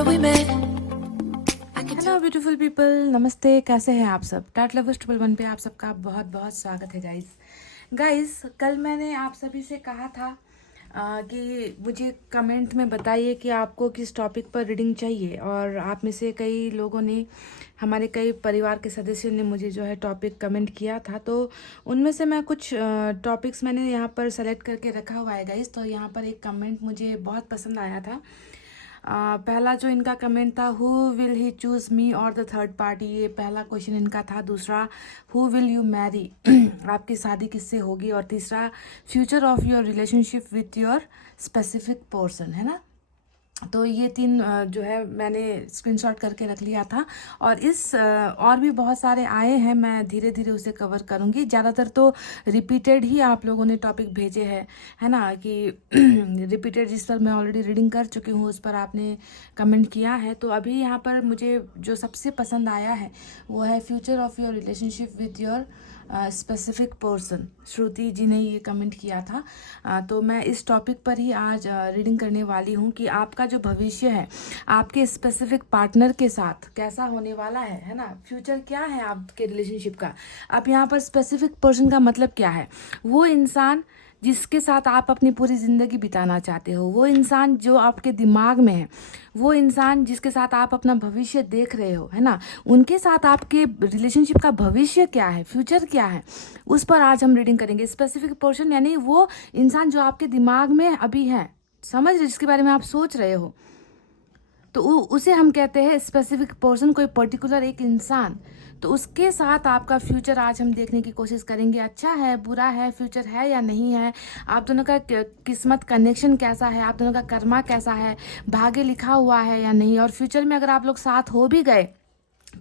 where we met. Hello beautiful people, नमस्ते। कैसे हैं आप सब? टैट लवर्स 111 पे आप सबका बहुत बहुत स्वागत है गाइस। कल मैंने आप सभी से कहा था कि मुझे कमेंट में बताइए कि आपको किस टॉपिक पर रीडिंग चाहिए, और आप में से कई लोगों ने, हमारे कई परिवार के सदस्यों ने मुझे जो है टॉपिक कमेंट किया था। तो उनमें से मैं कुछ टॉपिक्स मैंने यहाँ पर सेलेक्ट करके रखा हुआ है गाइस। तो यहाँ पर एक कमेंट मुझे बहुत पसंद आया था। पहला जो इनका कमेंट था, हु विल ही चूज मी और द थर्ड पार्टी, ये पहला क्वेश्चन इनका था। दूसरा, हु विल यू मैरी, आपकी शादी किससे होगी। और तीसरा, future of your relationship with your specific person, है ना। तो ये तीन जो है मैंने स्क्रीनशॉट करके रख लिया था। और और भी बहुत सारे आए हैं, मैं धीरे धीरे उसे कवर करूँगी। ज़्यादातर तो रिपीटेड ही आप लोगों ने टॉपिक भेजे हैं, है ना, कि रिपीटेड जिस पर मैं ऑलरेडी रीडिंग कर चुकी हूँ उस पर आपने कमेंट किया है। तो अभी यहाँ पर मुझे जो सबसे पसंद आया है वो है future of your relationship with your specific person. Shruti ji ने ये कमेंट किया था। तो मैं इस टॉपिक पर ही आज रीडिंग करने वाली हूँ कि आपका जो भविष्य है आपके स्पेसिफिक पार्टनर के साथ कैसा होने वाला है ना। फ्यूचर क्या है आपके रिलेशनशिप का। अब यहाँ पर स्पेसिफिक पर्सन का मतलब क्या है? वो इंसान जिसके साथ आप अपनी पूरी ज़िंदगी बिताना चाहते हो, वो इंसान जो आपके दिमाग में है, वो इंसान जिसके साथ आप अपना भविष्य देख रहे हो, है ना, उनके साथ आपके रिलेशनशिप का भविष्य क्या है, फ्यूचर क्या है, उस पर आज हम रीडिंग करेंगे। स्पेसिफिक पर्सन यानी वो इंसान जो आपके दिमाग में अभी है, समझ रहे, जिसके बारे में आप सोच रहे हो, तो उसे हम कहते हैं स्पेसिफिक पर्सन, कोई पर्टिकुलर एक इंसान। तो उसके साथ आपका फ्यूचर आज हम देखने की कोशिश करेंगे। अच्छा है, बुरा है, फ्यूचर है या नहीं है, आप दोनों का किस्मत कनेक्शन कैसा है, आप दोनों का कर्मा कैसा है, भाग्य लिखा हुआ है या नहीं, और फ्यूचर में अगर आप लोग साथ हो भी गए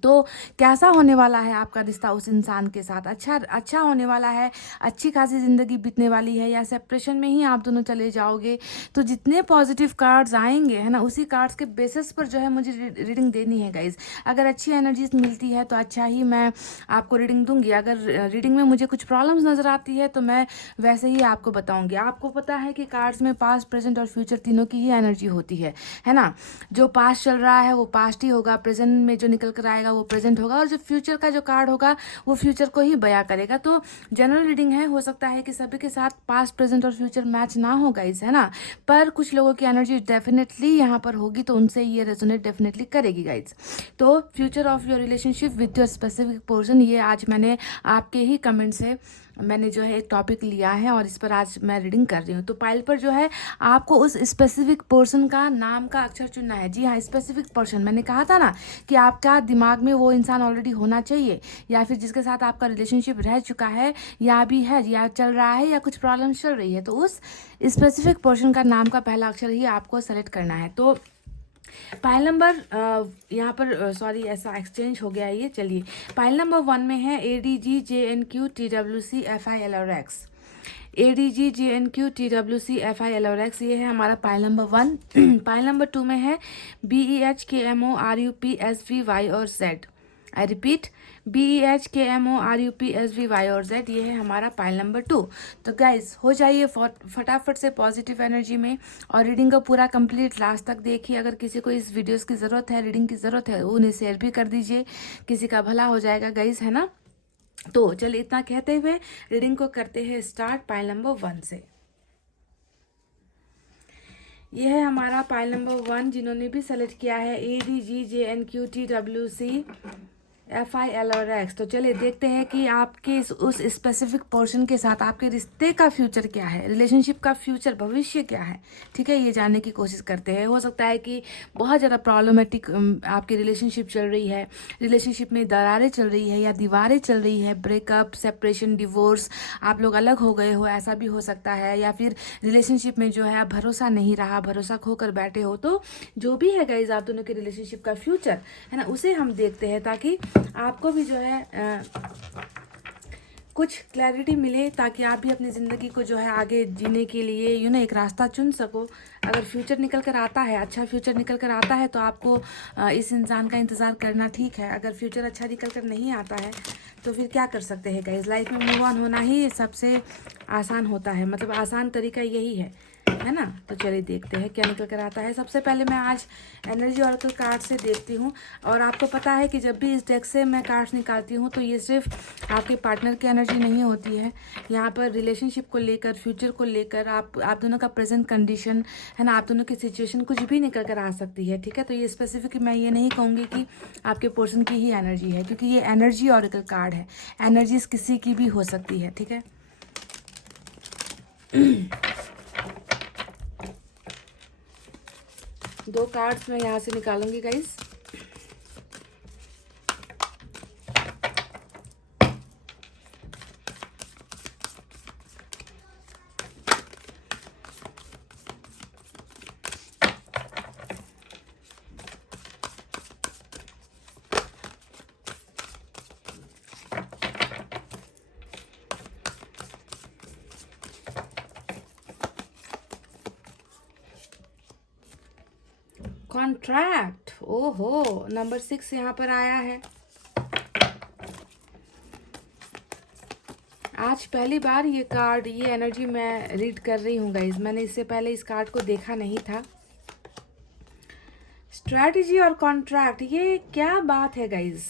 तो कैसा होने वाला है आपका रिश्ता उस इंसान के साथ। अच्छा होने वाला है, अच्छी खासी ज़िंदगी बीतने वाली है, या सेपरेशन में ही आप दोनों चले जाओगे। तो जितने पॉजिटिव कार्ड्स आएंगे, है ना, उसी कार्ड्स के बेसिस पर जो है मुझे रीडिंग देनी है गाइज। अगर अच्छी एनर्जीज मिलती है तो अच्छा ही मैं आपको रीडिंग दूंगी। अगर रीडिंग में मुझे कुछ प्रॉब्लम्स नज़र आती है तो मैं वैसे ही आपको बताऊंगी। आपको पता है कि कार्ड्स में पास्ट, प्रेजेंट और फ्यूचर तीनों की ही एनर्जी होती है ना। जो पास्ट चल रहा है वो पास्ट ही होगा, प्रेजेंट में जो निकल कर आएगा वो प्रेजेंट होगा, और जो फ्यूचर का जो कार्ड होगा वो फ्यूचर को ही बयां करेगा। तो जनरल रीडिंग है, हो सकता है कि सभी के साथ पास्ट, प्रेजेंट और फ्यूचर मैच ना हो गाइस, है ना, पर कुछ लोगों की एनर्जी डेफिनेटली यहाँ पर होगी, तो उनसे ये रेजोनेट डेफिनेटली करेगी गाइस। तो future of your relationship with your specific person, ये आज मैंने आपके ही कमेंट से मैंने जो है एक टॉपिक लिया है और इस पर आज मैं रीडिंग कर रही हूँ। तो पाइल पर जो है आपको उस स्पेसिफिक पर्सन का नाम का अक्षर चुनना है। जी हाँ, स्पेसिफिक पर्सन, मैंने कहा था ना कि आपका दिमाग में वो इंसान ऑलरेडी होना चाहिए, या फिर जिसके साथ आपका रिलेशनशिप रह चुका है, या अभी है, या चल रहा है, या कुछ प्रॉब्लम चल रही है। तो उस स्पेसिफिक पर्सन का नाम का पहला अक्षर ही आपको सेलेक्ट करना है। तो पाइल नंबर यहाँ पर सॉरी ऐसा एक्सचेंज हो गया है ये। चलिए, पाइल नंबर 1 में है ADGJNQTWCFILRX। ADGJNQTWCFILRX, ये है हमारा पाइल नंबर 1। पाइल नंबर 2 में है BEHKMORUPSVY और Z। आई रिपीट, BEHKMORUPSVY और Z, ये है हमारा पाइल नंबर 2। तो गाइज हो जाइए फटाफट से पॉजिटिव एनर्जी में, और रीडिंग को पूरा कंप्लीट लास्ट तक देखिए। अगर किसी को इस वीडियोस की ज़रूरत है, रीडिंग की ज़रूरत है, उन्हें शेयर भी कर दीजिए, किसी का भला हो जाएगा गाइज, है ना। तो चलिए, इतना कहते हुए रीडिंग को करते हैं स्टार्ट पाइल नंबर 1 से। यह है हमारा पाइल नंबर 1, जिन्होंने भी सेलेक्ट किया है ADGJNQTWCFILRX। तो चलिए देखते हैं कि आपके उस स्पेसिफिक पर्सन के साथ आपके रिश्ते का फ्यूचर क्या है, रिलेशनशिप का फ्यूचर, भविष्य क्या है। ठीक है, ये जानने की कोशिश करते हैं। हो सकता है कि बहुत ज़्यादा प्रॉब्लमेटिक आपकी रिलेशनशिप चल रही है, रिलेशनशिप में दरारें चल रही है या दीवारें चल रही है, ब्रेकअप, सेपरेशन, डिवोर्स, आप लोग अलग हो गए हो, ऐसा भी हो सकता है। या फिर रिलेशनशिप में जो है भरोसा नहीं रहा, भरोसा खोकर बैठे हो। तो जो भी है गाइज आप दोनों के रिलेशनशिप का फ्यूचर, है ना, उसे हम देखते हैं, ताकि आपको भी जो है कुछ क्लैरिटी मिले, ताकि आप भी अपनी ज़िंदगी को जो है आगे जीने के लिए एक रास्ता चुन सको। अगर फ्यूचर निकल कर आता है, अच्छा फ्यूचर निकल कर आता है, तो आपको इस इंसान का इंतज़ार करना ठीक है। अगर फ्यूचर अच्छा निकल कर नहीं आता है तो फिर क्या कर सकते हैं गाइज। लाइफ में मूव ऑन होना ही सबसे आसान होता है, मतलब आसान तरीका यही है है ना। तो चलिए देखते हैं क्या निकल कर आता है। सबसे पहले मैं आज एनर्जी ऑरेकल कार्ड से देखती हूँ। और आपको पता है कि जब भी इस डेक से मैं कार्ड्स निकालती हूँ तो ये सिर्फ आपके पार्टनर की एनर्जी नहीं होती है। यहाँ पर रिलेशनशिप को लेकर, फ्यूचर को लेकर, आप दोनों का प्रेजेंट कंडीशन, है ना, आप दोनों की सिचुएशन कुछ भी निकल कर आ सकती है। ठीक है, तो ये स्पेसिफिक मैं ये नहीं कहूँगी कि आपके पर्सन की ही एनर्जी है, क्योंकि ये एनर्जी ऑरेकल कार्ड है। एनर्जीज किसी की भी हो सकती है। ठीक है, दो कार्ड्स मैं यहाँ से निकालूंगी गाइस। कॉन्ट्रैक्ट, ओहो, नंबर 6 यहाँ पर आया है। आज पहली बार ये कार्ड, ये एनर्जी मैं रीड कर रही हूँ गाइज। मैंने इससे पहले इस कार्ड को देखा नहीं था। स्ट्रैटेजी और कॉन्ट्रैक्ट, ये क्या बात है गाइज।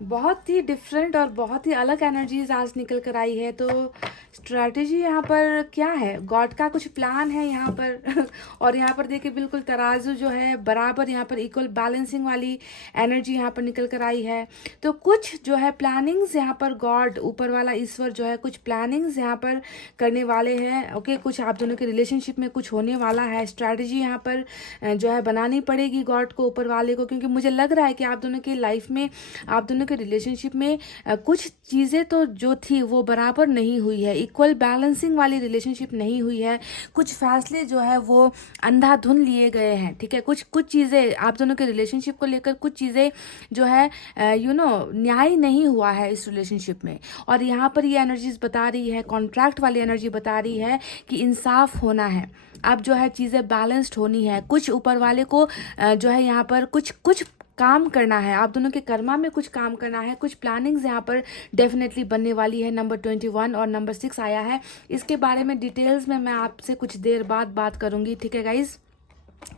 बहुत ही डिफरेंट और बहुत ही अलग एनर्जीज आज निकल कर आई है। तो स्ट्रैटेजी यहाँ पर क्या है, गॉड का कुछ प्लान है यहाँ पर और यहाँ पर देखिए बिल्कुल तराजू जो है बराबर, यहाँ पर इक्वल बैलेंसिंग वाली एनर्जी यहाँ पर निकल कर आई है। तो कुछ जो है प्लानिंग्स यहाँ पर गॉड, ऊपर वाला ईश्वर जो है कुछ प्लानिंग्स यहाँ पर करने वाले हैं। ओके, कुछ आप दोनों के रिलेशनशिप में कुछ होने वाला है। स्ट्रैटेजी यहाँ पर जो है बनानी पड़ेगी गॉड को, ऊपर वाले को, क्योंकि मुझे लग रहा है कि आप दोनों की लाइफ में, आप दोनों के रिलेशनशिप में कुछ चीज़ें तो जो थी वो बराबर नहीं हुई है, इक्वल बैलेंसिंग वाली रिलेशनशिप नहीं हुई है। कुछ फैसले जो है वो अंधाधुन लिए गए हैं। ठीक है, कुछ चीज़ें आप दोनों के रिलेशनशिप को लेकर, कुछ चीज़ें जो है न्याय नहीं हुआ है इस रिलेशनशिप में। और यहाँ पर ये एनर्जीज बता रही है, कॉन्ट्रैक्ट वाली एनर्जी बता रही है कि इंसाफ होना है। अब जो है चीज़ें बैलेंस्ड होनी है। कुछ ऊपर वाले को जो है यहाँ पर कुछ काम करना है, आप दोनों के कर्मा में कुछ काम करना है। कुछ प्लानिंग्स यहाँ पर डेफिनेटली बनने वाली है। नंबर 21 और नंबर 6 आया है। इसके बारे में डिटेल्स में मैं आपसे कुछ देर बाद बात करूँगी। ठीक है गाइज,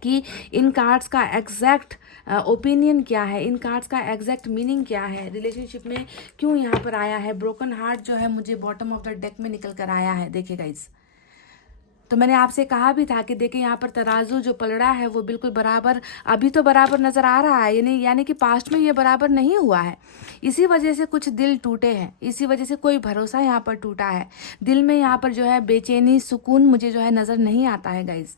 कि इन कार्ड्स का एग्जैक्ट ओपिनियन क्या है, इन कार्ड्स का एग्जैक्ट मीनिंग क्या है, रिलेशनशिप में क्यों यहाँ पर आया है। ब्रोकन हार्ट जो है मुझे बॉटम ऑफ द डेक में निकल कर आया है। देखिए गाइज, तो मैंने आपसे कहा भी था कि देखिए यहाँ पर तराजू जो पलड़ा है वो बिल्कुल बराबर, अभी तो बराबर नज़र आ रहा है, यानी कि पास्ट में ये बराबर नहीं हुआ है। इसी वजह से कुछ दिल टूटे हैं, इसी वजह से कोई भरोसा यहाँ पर टूटा है। दिल में यहाँ पर जो है बेचैनी, सुकून मुझे जो है नज़र नहीं आता है गाइज।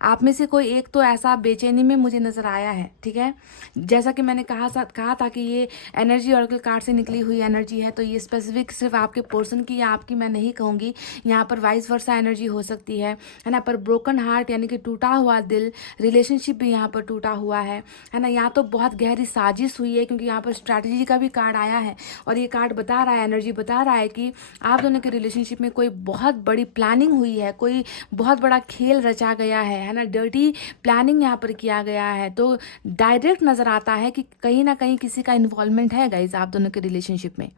आप में से कोई एक तो ऐसा बेचैनी में मुझे नज़र आया है। ठीक है, जैसा कि मैंने कहा था कि ये एनर्जी ऑरेकल कार्ड से निकली हुई एनर्जी है। तो ये स्पेसिफिक सिर्फ आपके पर्सन की या आपकी मैं नहीं कहूँगी, यहाँ पर वाइस वर्सा एनर्जी हो सकती है ना। पर ब्रोकन हार्ट यानी कि टूटा हुआ दिल, रिलेशनशिप भी यहाँ पर टूटा हुआ है ना। यहाँ तो बहुत गहरी साजिश हुई है, क्योंकि यहाँ पर स्ट्रैटेजी का भी कार्ड आया है। और ये कार्ड बता रहा है, एनर्जी बता रहा है कि आप दोनों के रिलेशनशिप में कोई बहुत बड़ी प्लानिंग हुई है, कोई बहुत बड़ा खेल रचा गया है ना। डर्टी प्लानिंग यहाँ पर किया गया है। तो डायरेक्ट नजर आता है कि कहीं ना कहीं किसी का इन्वॉल्वमेंट है गाइज आप दोनों के रिलेशनशिप में।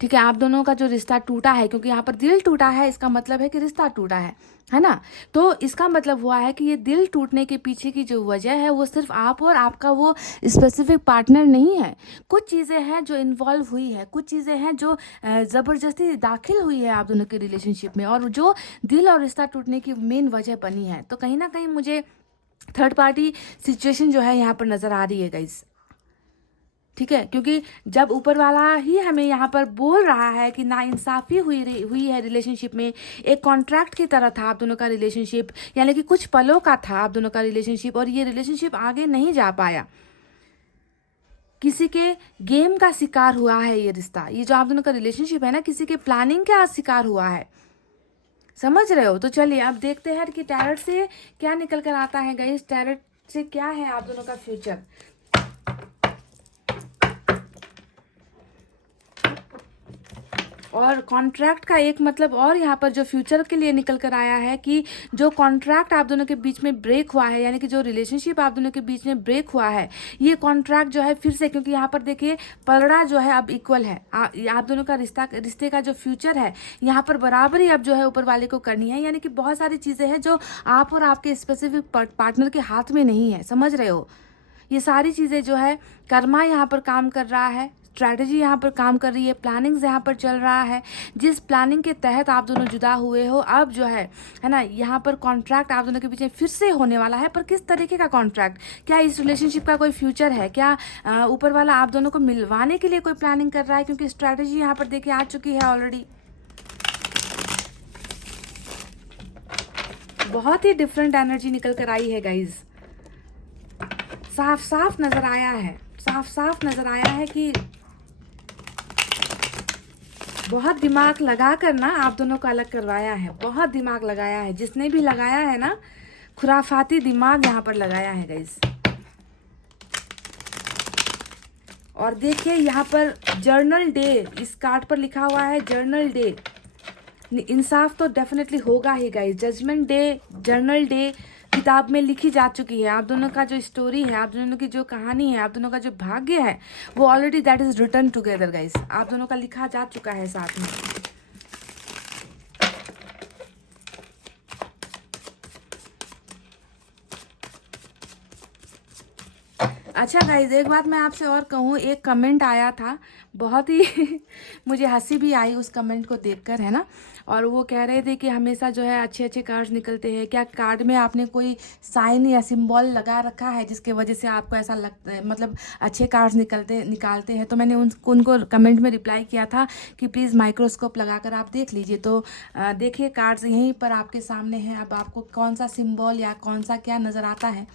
ठीक है, आप दोनों का जो रिश्ता टूटा है, क्योंकि यहाँ पर दिल टूटा है, इसका मतलब है कि रिश्ता टूटा है ना। तो इसका मतलब हुआ है कि ये दिल टूटने के पीछे की जो वजह है वो सिर्फ आप और आपका वो स्पेसिफिक पार्टनर नहीं है। कुछ चीज़ें हैं जो इन्वॉल्व हुई है, कुछ चीज़ें हैं जो ज़बरदस्ती दाखिल हुई है आप दोनों के रिलेशनशिप में, और जो दिल और रिश्ता टूटने की मेन वजह बनी है। तो कहीं ना कहीं मुझे थर्ड पार्टी सिचुएशन जो है यहाँ पर नज़र आ रही है गाइज। ठीक है, क्योंकि जब ऊपर वाला ही हमें यहाँ पर बोल रहा है कि नाइंसाफ़ी हुई है रिलेशनशिप में, एक कॉन्ट्रैक्ट की तरह था आप दोनों का रिलेशनशिप, यानी कि कुछ पलों का था आप दोनों का रिलेशनशिप, और ये रिलेशनशिप आगे नहीं जा पाया। किसी के गेम का शिकार हुआ है ये रिश्ता, ये जो आप दोनों का रिलेशनशिप है ना, किसी के प्लानिंग का शिकार हुआ है। समझ रहे हो। तो चलिए अब देखते हैं कि टैरट से क्या निकल कर आता है गाइस। टैरट से क्या है आप दोनों का फ्यूचर। और कॉन्ट्रैक्ट का एक मतलब और यहाँ पर जो फ्यूचर के लिए निकल कर आया है कि जो कॉन्ट्रैक्ट आप दोनों के बीच में ब्रेक हुआ है, यानी कि जो रिलेशनशिप आप दोनों के बीच में ब्रेक हुआ है, ये कॉन्ट्रैक्ट जो है फिर से, क्योंकि यहाँ पर देखिए पलड़ा जो है अब इक्वल है। आप दोनों का रिश्ते का जो फ्यूचर है यहाँ पर बराबरी अब जो है ऊपर वाले को करनी है। यानी कि बहुत सारी चीज़ें हैं जो आप और आपके स्पेसिफिक पार्टनर के हाथ में नहीं है, समझ रहे हो। ये सारी चीज़ें जो है कर्मा यहाँ पर काम कर रहा है, स्ट्रैटेजी यहाँ पर काम कर रही है, प्लानिंग्स यहाँ पर चल रहा है। जिस प्लानिंग के तहत आप दोनों जुदा हुए हो, अब जो है ना यहाँ पर कॉन्ट्रैक्ट आप दोनों के बीच में फिर से होने वाला है। पर किस तरीके का कॉन्ट्रैक्ट? क्या इस रिलेशनशिप का कोई फ्यूचर है? क्या ऊपर वाला आप दोनों को मिलवाने के लिए कोई प्लानिंग कर रहा है? क्योंकि स्ट्रैटेजी यहाँ पर देखिए आ चुकी है ऑलरेडी। बहुत ही डिफरेंट एनर्जी निकल कर आई है गाइज। साफ साफ नजर आया है, साफ साफ नजर आया है कि बहुत दिमाग लगा कर ना आप दोनों को अलग करवाया है। बहुत दिमाग लगाया है, जिसने भी लगाया है ना, खुराफाती दिमाग यहाँ पर लगाया है गाइस। और देखिए यहाँ पर जर्नल डे इस कार्ड पर लिखा हुआ है, जर्नल डे। इंसाफ तो डेफिनेटली होगा ही guys. Judgement day, journal day किताब में लिखी जा चुकी है। आप दोनों का जो स्टोरी है, आप दोनों की जो कहानी है, आप दोनों का जो भाग्य है, वो already that is written together guys. आप दोनों का लिखा जा चुका है साथ में। अच्छा गाइज, एक बात मैं आपसे और कहूँ, एक कमेंट आया था बहुत ही मुझे हंसी भी आई उस कमेंट को देखकर, है ना। और वो कह रहे थे कि हमेशा जो है अच्छे अच्छे कार्ड्स निकलते हैं, क्या कार्ड में आपने कोई साइन या सिंबल लगा रखा है जिसके वजह से आपको ऐसा लगता है, मतलब अच्छे कार्ड्स निकालते हैं। तो मैंने उनको कमेंट में रिप्लाई किया था कि प्लीज़ माइक्रोस्कोप लगा कर आप देख लीजिए। तो देखिए कार्ड्स यहीं पर आपके सामने हैं। अब आपको कौन सा सिंबल या कौन सा क्या नज़र आता है,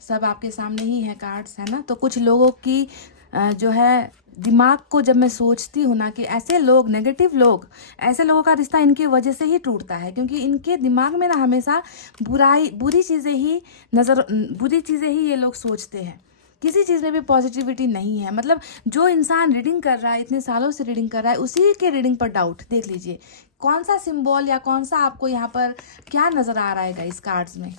सब आपके सामने ही है कार्ड्स, है ना। तो कुछ लोगों की जो है दिमाग को जब मैं सोचती हूँ ना कि ऐसे लोग, नेगेटिव लोग, ऐसे लोगों का रिश्ता इनके वजह से ही टूटता है, क्योंकि इनके दिमाग में ना हमेशा बुरी चीज़ें ही ये लोग सोचते हैं। किसी चीज़ में भी पॉजिटिविटी नहीं है। मतलब जो इंसान रीडिंग कर रहा है, इतने सालों से रीडिंग कर रहा है, उसी के रीडिंग पर डाउट। देख लीजिए कौन सा सिंबल या कौन सा आपको यहाँ पर क्या नज़र आ रहा है इस कार्ड्स में।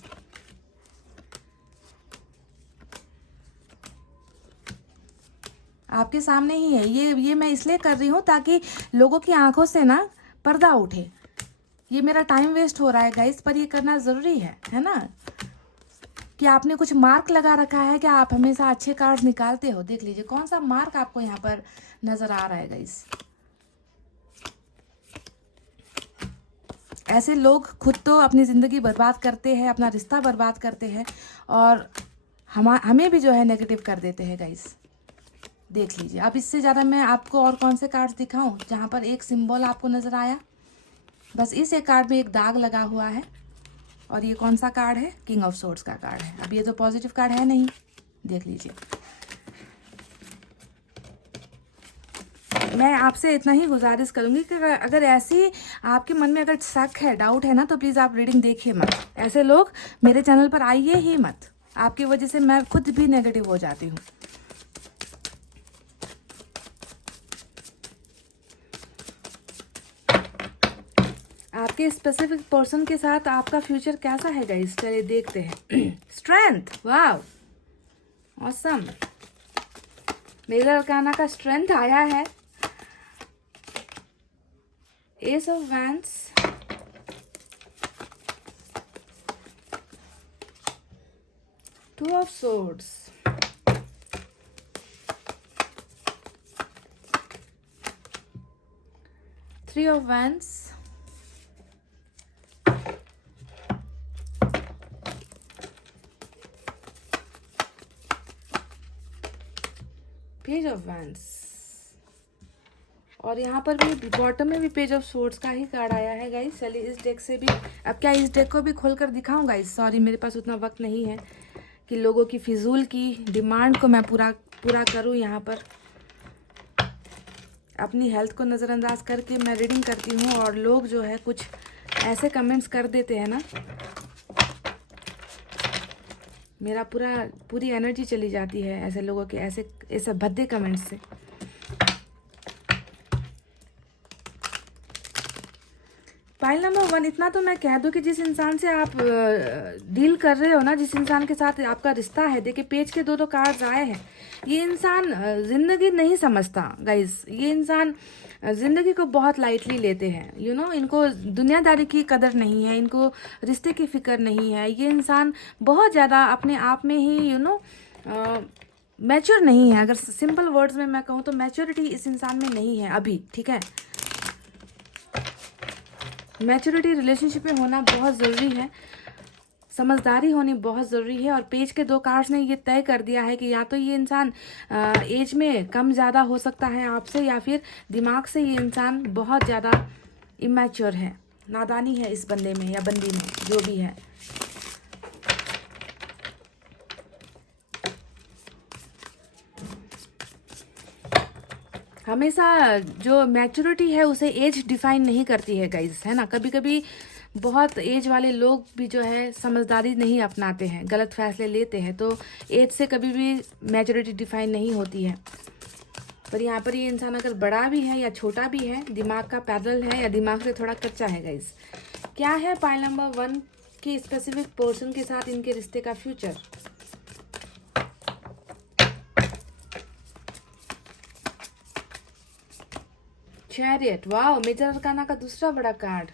आपके सामने ही है। ये मैं इसलिए कर रही हूँ ताकि लोगों की आंखों से ना पर्दा उठे। ये मेरा टाइम वेस्ट हो रहा है गाइस, पर ये करना ज़रूरी है ना। कि आपने कुछ मार्क लगा रखा है, क्या आप हमेशा अच्छे कार्ड निकालते हो? देख लीजिए कौन सा मार्क आपको यहाँ पर नज़र आ रहा है गाइस। ऐसे लोग खुद तो अपनी ज़िंदगी बर्बाद करते हैं, अपना रिश्ता बर्बाद करते हैं, और हमें भी जो है नेगेटिव कर देते हैं गाइस। देख लीजिए। अब इससे ज़्यादा मैं आपको और कौन से कार्ड्स दिखाऊं जहाँ पर एक सिंबल आपको नज़र आया? बस इस एक कार्ड में एक दाग लगा हुआ है। और ये कौन सा कार्ड है? किंग ऑफ सोर्ड्स का कार्ड है। अब ये तो पॉजिटिव कार्ड है नहीं, देख लीजिए। मैं आपसे इतना ही गुजारिश करूंगी कि अगर ऐसी आपके मन में अगर शक है, डाउट है ना, तो प्लीज़ आप रीडिंग देखिए मत। ऐसे लोग मेरे चैनल पर आइए ही मत। आपकी वजह से मैं खुद भी नेगेटिव हो जाती हूँ। आपके स्पेसिफिक पर्सन के साथ आपका फ्यूचर कैसा है गाइस? चलिए देखते हैं। स्ट्रेंथ, वाव, ऑसम। मेरा अरकाना का स्ट्रेंथ आया है। S of wands, two of swords, three of wands, page of wands, और यहाँ पर भी बॉटम में भी पेज ऑफ सोर्ड्स का ही कार्ड आया है गाइस। चलिए इस डेक से भी, अब क्या इस डेक को भी खोलकर दिखाऊं गाइस? सॉरी, मेरे पास उतना वक्त नहीं है कि लोगों की फिजूल की डिमांड को मैं पूरा करूं। यहाँ पर अपनी हेल्थ को नज़रअंदाज करके मैं रीडिंग करती हूँ, और लोग जो है कुछ ऐसे कमेंट्स कर देते हैं ना, मेरा पूरी एनर्जी चली जाती है ऐसे लोगों के ऐसे भद्दे कमेंट्स से। पाइल नंबर 1, इतना तो मैं कह दूं कि जिस इंसान से आप डील कर रहे हो ना, जिस इंसान के साथ आपका रिश्ता है, देखिए पेज के 2 कार्ड्स आए हैं, ये इंसान जिंदगी नहीं समझता गाइस। ये इंसान जिंदगी को बहुत लाइटली लेते हैं, इनको दुनियादारी की कदर नहीं है, इनको रिश्ते की फिक्र नहीं है। ये इंसान बहुत ज़्यादा अपने आप में ही मैच्योर नहीं है। अगर सिंपल वर्ड्स में मैं कहूँ तो मैच्योरिटी इस इंसान में नहीं है अभी, ठीक है। मैच्योरिटी रिलेशनशिप में होना बहुत ज़रूरी है, समझदारी होनी बहुत ज़रूरी है। और पेज के 2 कार्ड्स ने ये तय कर दिया है कि या तो ये इंसान एज में कम ज़्यादा हो सकता है आपसे, या फिर दिमाग से ये इंसान बहुत ज़्यादा इमैच्योर है, नादानी है इस बंदे में या बंदी में, जो भी है। हमेशा जो मैच्योरिटी है उसे एज डिफाइन नहीं करती है गाइज, है ना। कभी कभी बहुत एज वाले लोग भी जो है समझदारी नहीं अपनाते हैं, गलत फैसले लेते हैं, तो एज से कभी भी मैच्योरिटी डिफाइन नहीं होती है। पर यहाँ पर ये इंसान अगर बड़ा भी है या छोटा भी है, दिमाग का पैदल है या दिमाग से थोड़ा कच्चा है गाइज। क्या है पाइल नंबर 1 की स्पेसिफिक पर्सन के साथ इनके रिश्ते का future? Chariot, wow, major arcana का दूसरा बड़ा कार्ड।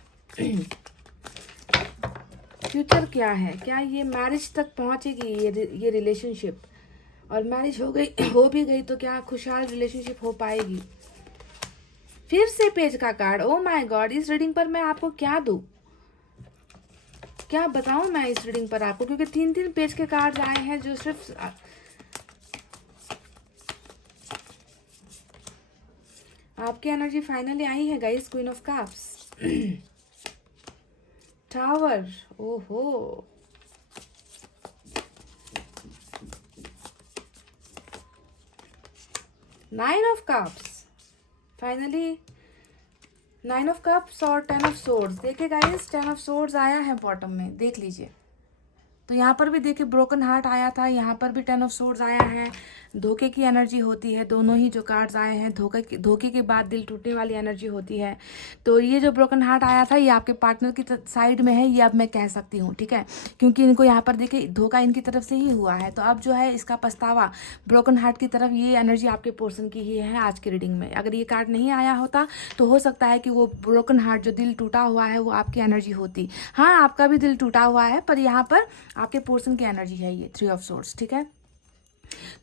फ्यूचर क्या है? क्या ये मैरिज तक पहुंचेगी ये रिलेशनशिप? और मैरिज हो भी गई तो क्या खुशहाल रिलेशनशिप हो पाएगी? फिर से पेज का कार्ड, ओ माय गॉड। इस रीडिंग पर मैं आपको क्या दूं, क्या बताऊं मैं इस रीडिंग पर आपको, क्योंकि 3 पेज के कार्ड आए हैं जो सिर्फ आपकी एनर्जी फाइनली आई है guys. Queen of cups, tower, ओहो, nine of cups, finally 9 of cups और 10 ऑफ सोर्ड्स। देखिए गाइस, 10 ऑफ सोर्ड्स आया है बॉटम में, देख लीजिए। तो यहाँ पर भी देखिए ब्रोकन हार्ट आया था, यहाँ पर भी 10 ऑफ सोर्ड्स आया है। धोखे की एनर्जी होती है, दोनों ही जो कार्ड्स आए हैं धोखे के बाद दिल टूटने वाली एनर्जी होती है। तो ये जो ब्रोकन हार्ट आया था ये आपके पार्टनर की साइड में है, ये अब मैं कह सकती हूँ, ठीक है, क्योंकि इनको यहाँ पर देखिए धोखा इनकी तरफ से ही हुआ है। तो अब जो है इसका पछतावा ब्रोकन हार्ट की तरफ, ये एनर्जी आपके पोर्शन की ही है आज की रीडिंग में। अगर ये कार्ड नहीं आया होता तो हो सकता है कि वो ब्रोकन हार्ट जो दिल टूटा हुआ है वो आपकी एनर्जी होती। हाँ, आपका भी दिल टूटा हुआ है, पर यहाँ पर आपके पोर्शन की एनर्जी है ये 3 ऑफ सोर्ड्स, ठीक है।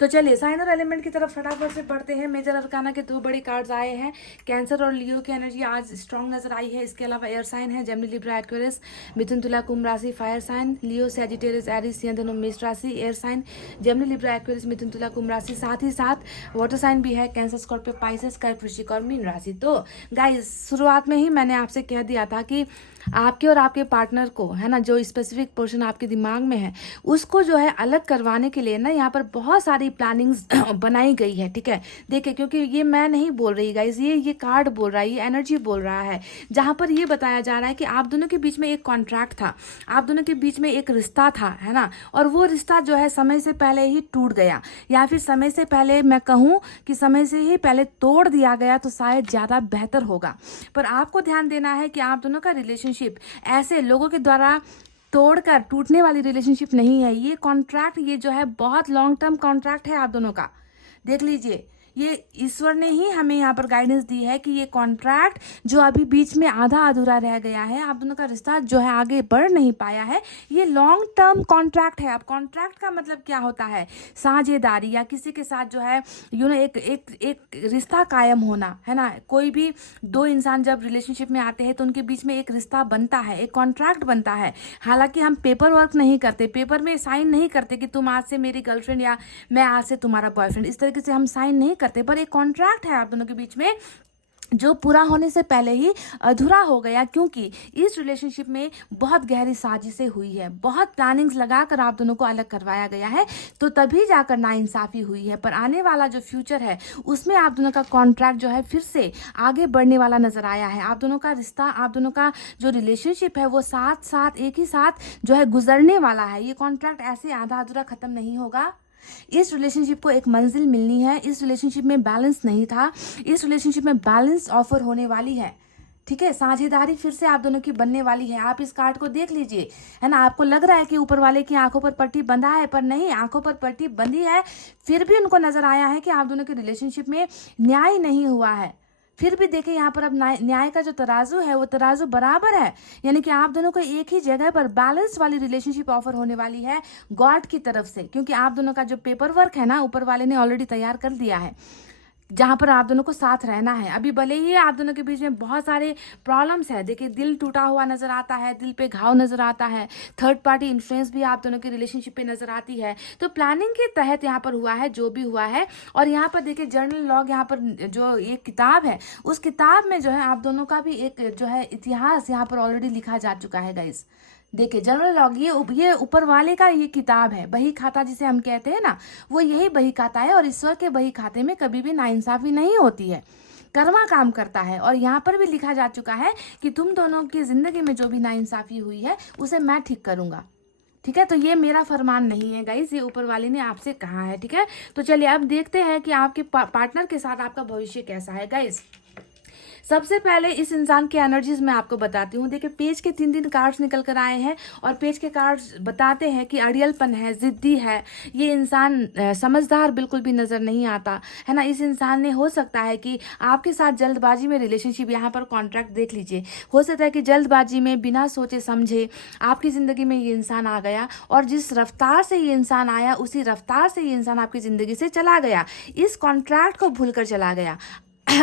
तो चलिए साइन और एलिमेंट की तरफ फटाफट से बढ़ते हैं। मेजर अरकाना के 2 बड़े कार्ड्स आए हैं। कैंसर और लियो की एनर्जी आज स्ट्रांग नजर आई है। इसके अलावा एयर साइन है, Gemini, Libra, Aquarius, Mithun, Tula, Kumbh राशि, fire sign, Leo, Sagittarius, Aries, Singh, Dhanu, Mesh राशि, air sign, Gemini, Libra, Aquarius, Mithun, Tula, Kumbh राशि, साथ ही साथ वाटर साइन भी है, कैंसर, स्कॉर्पियो, पाइसेस, कर्क, वृश्चिक और मीन राशि। तो गाइस, शुरुआत में ही मैंने आपसे कह दिया था कि आपके और आपके पार्टनर को, है ना, जो स्पेसिफिक पर्सन आपके दिमाग में है उसको जो है अलग करवाने के लिए ना यहाँ पर बहुत सारी प्लानिंग्स बनाई गई है, ठीक है। देखिए, क्योंकि ये मैं नहीं बोल रही गाइज, ये कार्ड बोल रहा है, ये एनर्जी बोल रहा है, जहाँ पर ये बताया जा रहा है कि आप दोनों के बीच में एक कॉन्ट्रैक्ट था, आप दोनों के बीच में एक रिश्ता था, है ना, और वो रिश्ता जो है समय से पहले ही टूट गया, या फिर समय से पहले, मैं कहूँ कि समय से ही पहले तोड़ दिया गया तो शायद ज़्यादा बेहतर होगा। पर आपको ध्यान देना है कि आप दोनों का रिलेशनशिप ऐसे लोगों के द्वारा तोड़कर टूटने वाली रिलेशनशिप नहीं है। ये कॉन्ट्रैक्ट, ये जो है बहुत लॉन्ग टर्म कॉन्ट्रैक्ट है आप दोनों का। देख लीजिए, ये ईश्वर ने ही हमें यहाँ पर गाइडेंस दी है कि ये कॉन्ट्रैक्ट जो अभी बीच में आधा अधूरा रह गया है, आप दोनों का रिश्ता जो है आगे बढ़ नहीं पाया है, ये लॉन्ग टर्म कॉन्ट्रैक्ट है। अब कॉन्ट्रैक्ट का मतलब क्या होता है? साझेदारी, या किसी के साथ जो है एक रिश्ता कायम होना, है ना। कोई भी 2 इंसान जब रिलेशनशिप में आते हैं तो उनके बीच में एक रिश्ता बनता है, एक कॉन्ट्रैक्ट बनता है। हालांकि हम पेपर वर्क नहीं करते, पेपर में साइन नहीं करते कि तुम आज से मेरी गर्लफ्रेंड या मैं आज से तुम्हारा बॉयफ्रेंड, इस तरीके से हम साइन नहीं करते, पर एक कॉन्ट्रैक्ट है आप दोनों के बीच में जो पूरा होने से पहले ही अधूरा हो गया, क्योंकि इस रिलेशनशिप में बहुत गहरी साजिशें हुई है, बहुत प्लानिंग्स लगाकर आप दोनों को अलग करवाया गया है, तो तभी जाकर नाइंसाफी हुई है। पर आने वाला जो फ्यूचर है उसमें आप दोनों का कॉन्ट्रैक्ट जो है फिर से आगे बढ़ने वाला नजर आया है। आप दोनों का रिश्ता, आप दोनों का जो रिलेशनशिप है वो साथ साथ एक ही साथ जो है गुजरने वाला है। ये कॉन्ट्रैक्ट ऐसे आधा अधूरा खत्म नहीं होगा। इस रिलेशनशिप को एक मंजिल मिलनी है। इस रिलेशनशिप में बैलेंस नहीं था, इस रिलेशनशिप में बैलेंस ऑफर होने वाली है। ठीक है, साझेदारी फिर से आप दोनों की बनने वाली है। आप इस कार्ड को देख लीजिए, है ना। आपको लग रहा है कि ऊपर वाले की आंखों पर पट्टी बंधा है, पर नहीं, आंखों पर पट्टी बंधी है, फिर भी उनको नजर आया है कि आप दोनों के रिलेशनशिप में न्याय नहीं हुआ है। फिर भी देखिए यहाँ पर अब न्याय का जो तराजू है वो तराजू बराबर है, यानी कि आप दोनों को एक ही जगह पर बैलेंस वाली रिलेशनशिप ऑफर होने वाली है गॉड की तरफ से, क्योंकि आप दोनों का जो पेपर वर्क है ना, ऊपर वाले ने ऑलरेडी तैयार कर दिया है, जहाँ पर आप दोनों को साथ रहना है। अभी भले ही आप दोनों के बीच में बहुत सारे प्रॉब्लम्स है, देखिए दिल टूटा हुआ नजर आता है, दिल पे घाव नजर आता है, थर्ड पार्टी इन्फ्लुएंस भी आप दोनों के रिलेशनशिप पे नजर आती है। तो प्लानिंग के तहत यहाँ पर हुआ है जो भी हुआ है। और यहाँ पर देखिए जर्नल लॉग, यहाँ पर जो एक किताब है, उस किताब में जो है आप दोनों का भी एक जो है इतिहास यहाँ पर ऑलरेडी लिखा जा चुका है गाइस। देखिए जनरल लॉग, ये ऊपर वाले का ये किताब है, बही खाता जिसे हम कहते हैं ना, वो यही बही खाता है। और ईश्वर के बही खाते में कभी भी नाइंसाफी नहीं होती है, कर्मा काम करता है। और यहाँ पर भी लिखा जा चुका है कि तुम दोनों की जिंदगी में जो भी नाइंसाफी हुई है उसे मैं ठीक करूंगा। ठीक है, तो ये मेरा फरमान नहीं है गाइस, ये ऊपर वाले ने आपसे कहा है। ठीक है, तो चलिए अब देखते हैं कि आपके पार्टनर के साथ आपका भविष्य कैसा है गाइस। सबसे पहले इस इंसान की एनर्जीज मैं आपको बताती हूँ। देखिए पेज के 3 कार्ड्स निकल कर आए हैं और पेज के कार्ड्स बताते हैं कि अड़ियलपन है, जिद्दी है, ये इंसान समझदार बिल्कुल भी नजर नहीं आता है ना। इस इंसान ने हो सकता है कि आपके साथ जल्दबाजी में रिलेशनशिप, यहाँ पर कॉन्ट्रैक्ट देख लीजिए, हो सकता है कि जल्दबाजी में बिना सोचे समझे आपकी जिंदगी में ये इंसान आ गया और जिस रफ्तार से ये इंसान आया उसी रफ्तार से ये इंसान आपकी जिंदगी से चला गया, इस कॉन्ट्रैक्ट को भूलकर चला गया,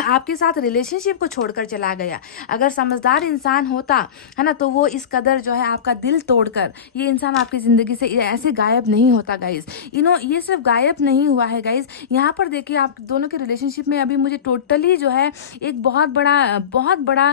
आपके साथ रिलेशनशिप को छोड़कर चला गया। अगर समझदार इंसान होता है ना, तो वो इस कदर जो है आपका दिल तोड़कर ये इंसान आपकी ज़िंदगी से ऐसे गायब नहीं होता गाइस। ये सिर्फ गायब नहीं हुआ है गाइस, यहाँ पर देखिए आप दोनों के रिलेशनशिप में अभी मुझे टोटली जो है एक बहुत बड़ा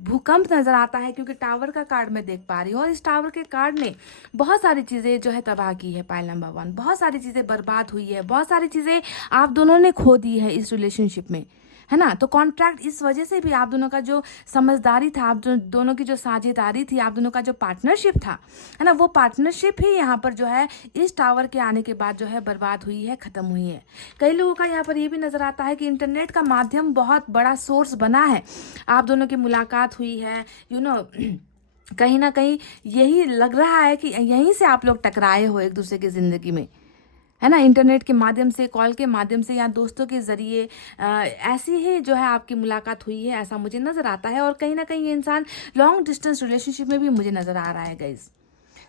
भूकंप नज़र आता है, क्योंकि टावर का कार्ड मैं देख पा रही हूँ और इस टावर के कार्ड ने बहुत सारी चीज़ें जो है तबाह की है। पाइल नंबर 1, बहुत सारी चीज़ें बर्बाद हुई है, बहुत सारी चीज़ें आप दोनों ने खो दी है इस रिलेशनशिप में, है ना। तो कॉन्ट्रैक्ट इस वजह से भी आप दोनों का जो समझदारी था, आप दोनों की जो साझेदारी थी, आप दोनों का जो पार्टनरशिप था, है ना, वो पार्टनरशिप ही यहाँ पर जो है इस टावर के आने के बाद जो है बर्बाद हुई है, खत्म हुई है। कई लोगों का यहाँ पर ये भी नजर आता है कि इंटरनेट का माध्यम बहुत बड़ा सोर्स बना है, आप दोनों की मुलाकात हुई है, कहीं ना कहीं यही लग रहा है कि यहीं से आप लोग टकराए हो एक दूसरे की जिंदगी में, है ना। इंटरनेट के माध्यम से, कॉल के माध्यम से या दोस्तों के जरिए ऐसी ही जो है आपकी मुलाकात हुई है, ऐसा मुझे नज़र आता है। और कहीं ना कहीं ये इंसान लॉन्ग डिस्टेंस रिलेशनशिप में भी मुझे नज़र आ रहा है गाइस,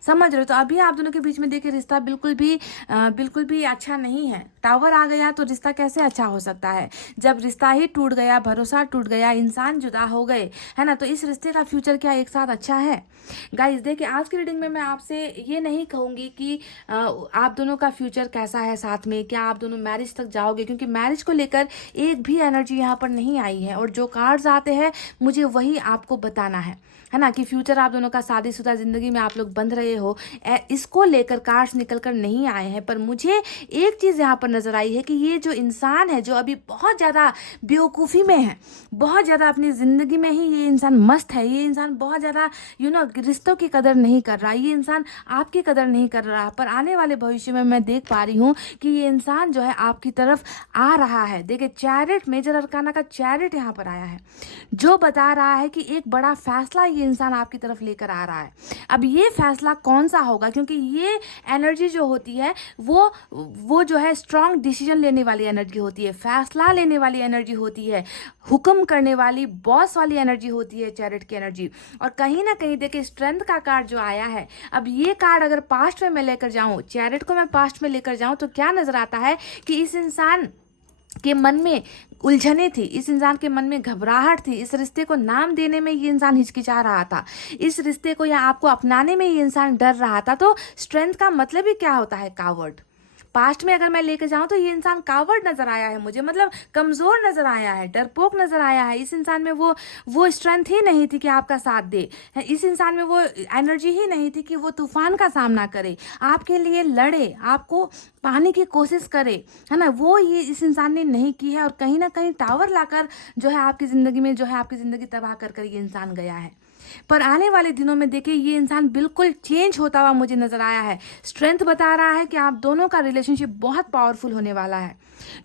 समझ रहे हो। तो अभी आप दोनों के बीच में देखिए रिश्ता बिल्कुल भी अच्छा नहीं है। टावर आ गया तो रिश्ता कैसे अच्छा हो सकता है, जब रिश्ता ही टूट गया, भरोसा टूट गया, इंसान जुदा हो गए, है ना, तो इस रिश्ते का फ्यूचर क्या एक साथ अच्छा है गाइस। देखिए आज की रीडिंग में मैं आपसे ये नहीं कहूँगी कि आप दोनों का फ्यूचर कैसा है साथ में, क्या आप दोनों मैरिज तक जाओगे, क्योंकि मैरिज को लेकर एक भी एनर्जी यहाँ पर नहीं आई है। और जो कार्ड्स आते हैं मुझे वही आपको बताना है ना, कि फ्यूचर आप दोनों का शादीशुदा जिंदगी में आप लोग बंध रहे हो, इसको लेकर कार्ड्स निकल कर नहीं आए हैं। पर मुझे एक चीज़ यहाँ पर नज़र आई है कि ये जो इंसान है, जो अभी बहुत ज़्यादा बेवकूफ़ी में है, बहुत ज़्यादा अपनी ज़िंदगी में ही ये इंसान मस्त है, ये इंसान बहुत ज़्यादा रिश्तों की कदर नहीं कर रहा, ये इंसान आपकी कदर नहीं कर रहा। पर आने वाले भविष्य में मैं देख पा रही हूँ कि ये इंसान जो है आपकी तरफ आ रहा है। देखिए चैरिट, मेजर अरकाना का चैरिट यहाँ पर आया है, जो बता रहा है कि एक बड़ा फैसला ये इंसान आपकी तरफ लेकर आ रहा है। अब ये फैसला कौन सा होगा, क्योंकि ये एनर्जी जो होती है वो जो है स्ट्रांग डिसीजन लेने वाली एनर्जी होती है, फैसला लेने वाली एनर्जी होती है, हुक्म करने वाली, बॉस वाली एनर्जी होती है चैरिट की एनर्जी। और कहीं ना कहीं देखिए स्ट्रेंथ का कार्ड जो आया है, अब ये कार्ड अगर पास्ट में मैं लेकर जाऊं, चैरिट को मैं पास्ट में लेकर जाऊं, तो क्या नजर आता है कि इस इंसान के मन में उलझने थी, इस इंसान के मन में घबराहट थी, इस रिश्ते को नाम देने में ये इंसान हिचकिचा रहा था, इस रिश्ते को या आपको अपनाने में ये इंसान डर रहा था। तो स्ट्रेंथ का मतलब ही क्या होता है, कावर्ड। पास्ट में अगर मैं लेकर जाऊं तो ये इंसान कावर्ड नजर आया है मुझे, मतलब कमजोर नजर आया है, डरपोक नजर आया है। इस इंसान में वो स्ट्रेंथ ही नहीं थी कि आपका साथ दे, इस इंसान में वो एनर्जी ही नहीं थी कि वो तूफान का सामना करे, आपके लिए लड़े, आपको पाने की कोशिश करे, है ना, वो ये इस इंसान ने नहीं की है। और कहीं ना कहीं टावर लाकर जो है आपकी जिंदगी में जो है आपकी जिंदगी तबाह कर ये इंसान गया है। पर आने वाले दिनों में देखिए ये इंसान बिल्कुल चेंज होता हुआ मुझे नजर आया है। स्ट्रेंथ बता रहा है कि आप दोनों का रिलेशनशिप बहुत पावरफुल होने वाला है।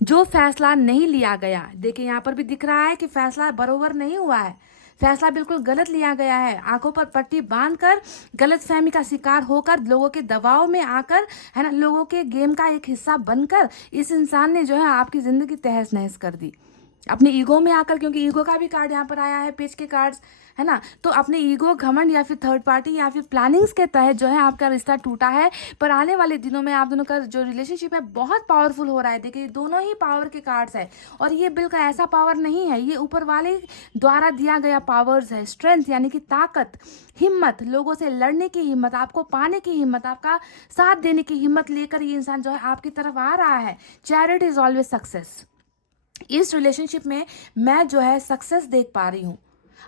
जो फैसला नहीं लिया गया, देखिए यहाँ पर भी दिख रहा है कि फैसला बरोबर नहीं हुआ है, फैसला बिल्कुल गलत लिया गया है। आंखों पर पट्टी बांधकर, गलतफहमी का शिकार होकर, लोगों के दबाव में आकर, है ना, लोगों के गेम का एक हिस्सा बनकर इस इंसान ने जो है आपकी ज़िंदगी तहस नहस कर दी अपने ईगो में आकर। क्योंकि ईगो का भी कार्ड यहाँ पर आया है, पेज के कार्ड्स, है ना। तो अपने ईगो, घमंड या फिर थर्ड पार्टी या फिर प्लानिंग्स के तहत जो है आपका रिश्ता टूटा है। पर आने वाले दिनों में आप दोनों का जो रिलेशनशिप है बहुत पावरफुल हो रहा है। देखिए दोनों ही पावर के कार्ड्स है, और ये बिल्कुल ऐसा पावर नहीं है, ये ऊपर वाले द्वारा दिया गया पावर्स है। स्ट्रेंथ यानी कि ताकत, हिम्मत, लोगों से लड़ने की हिम्मत, आपको पाने की हिम्मत, आपका साथ देने की हिम्मत लेकर ये इंसान जो है आपकी तरफ आ रहा है। Chariot is always success. इस रिलेशनशिप में मैं जो है सक्सेस देख पा रही हूँ।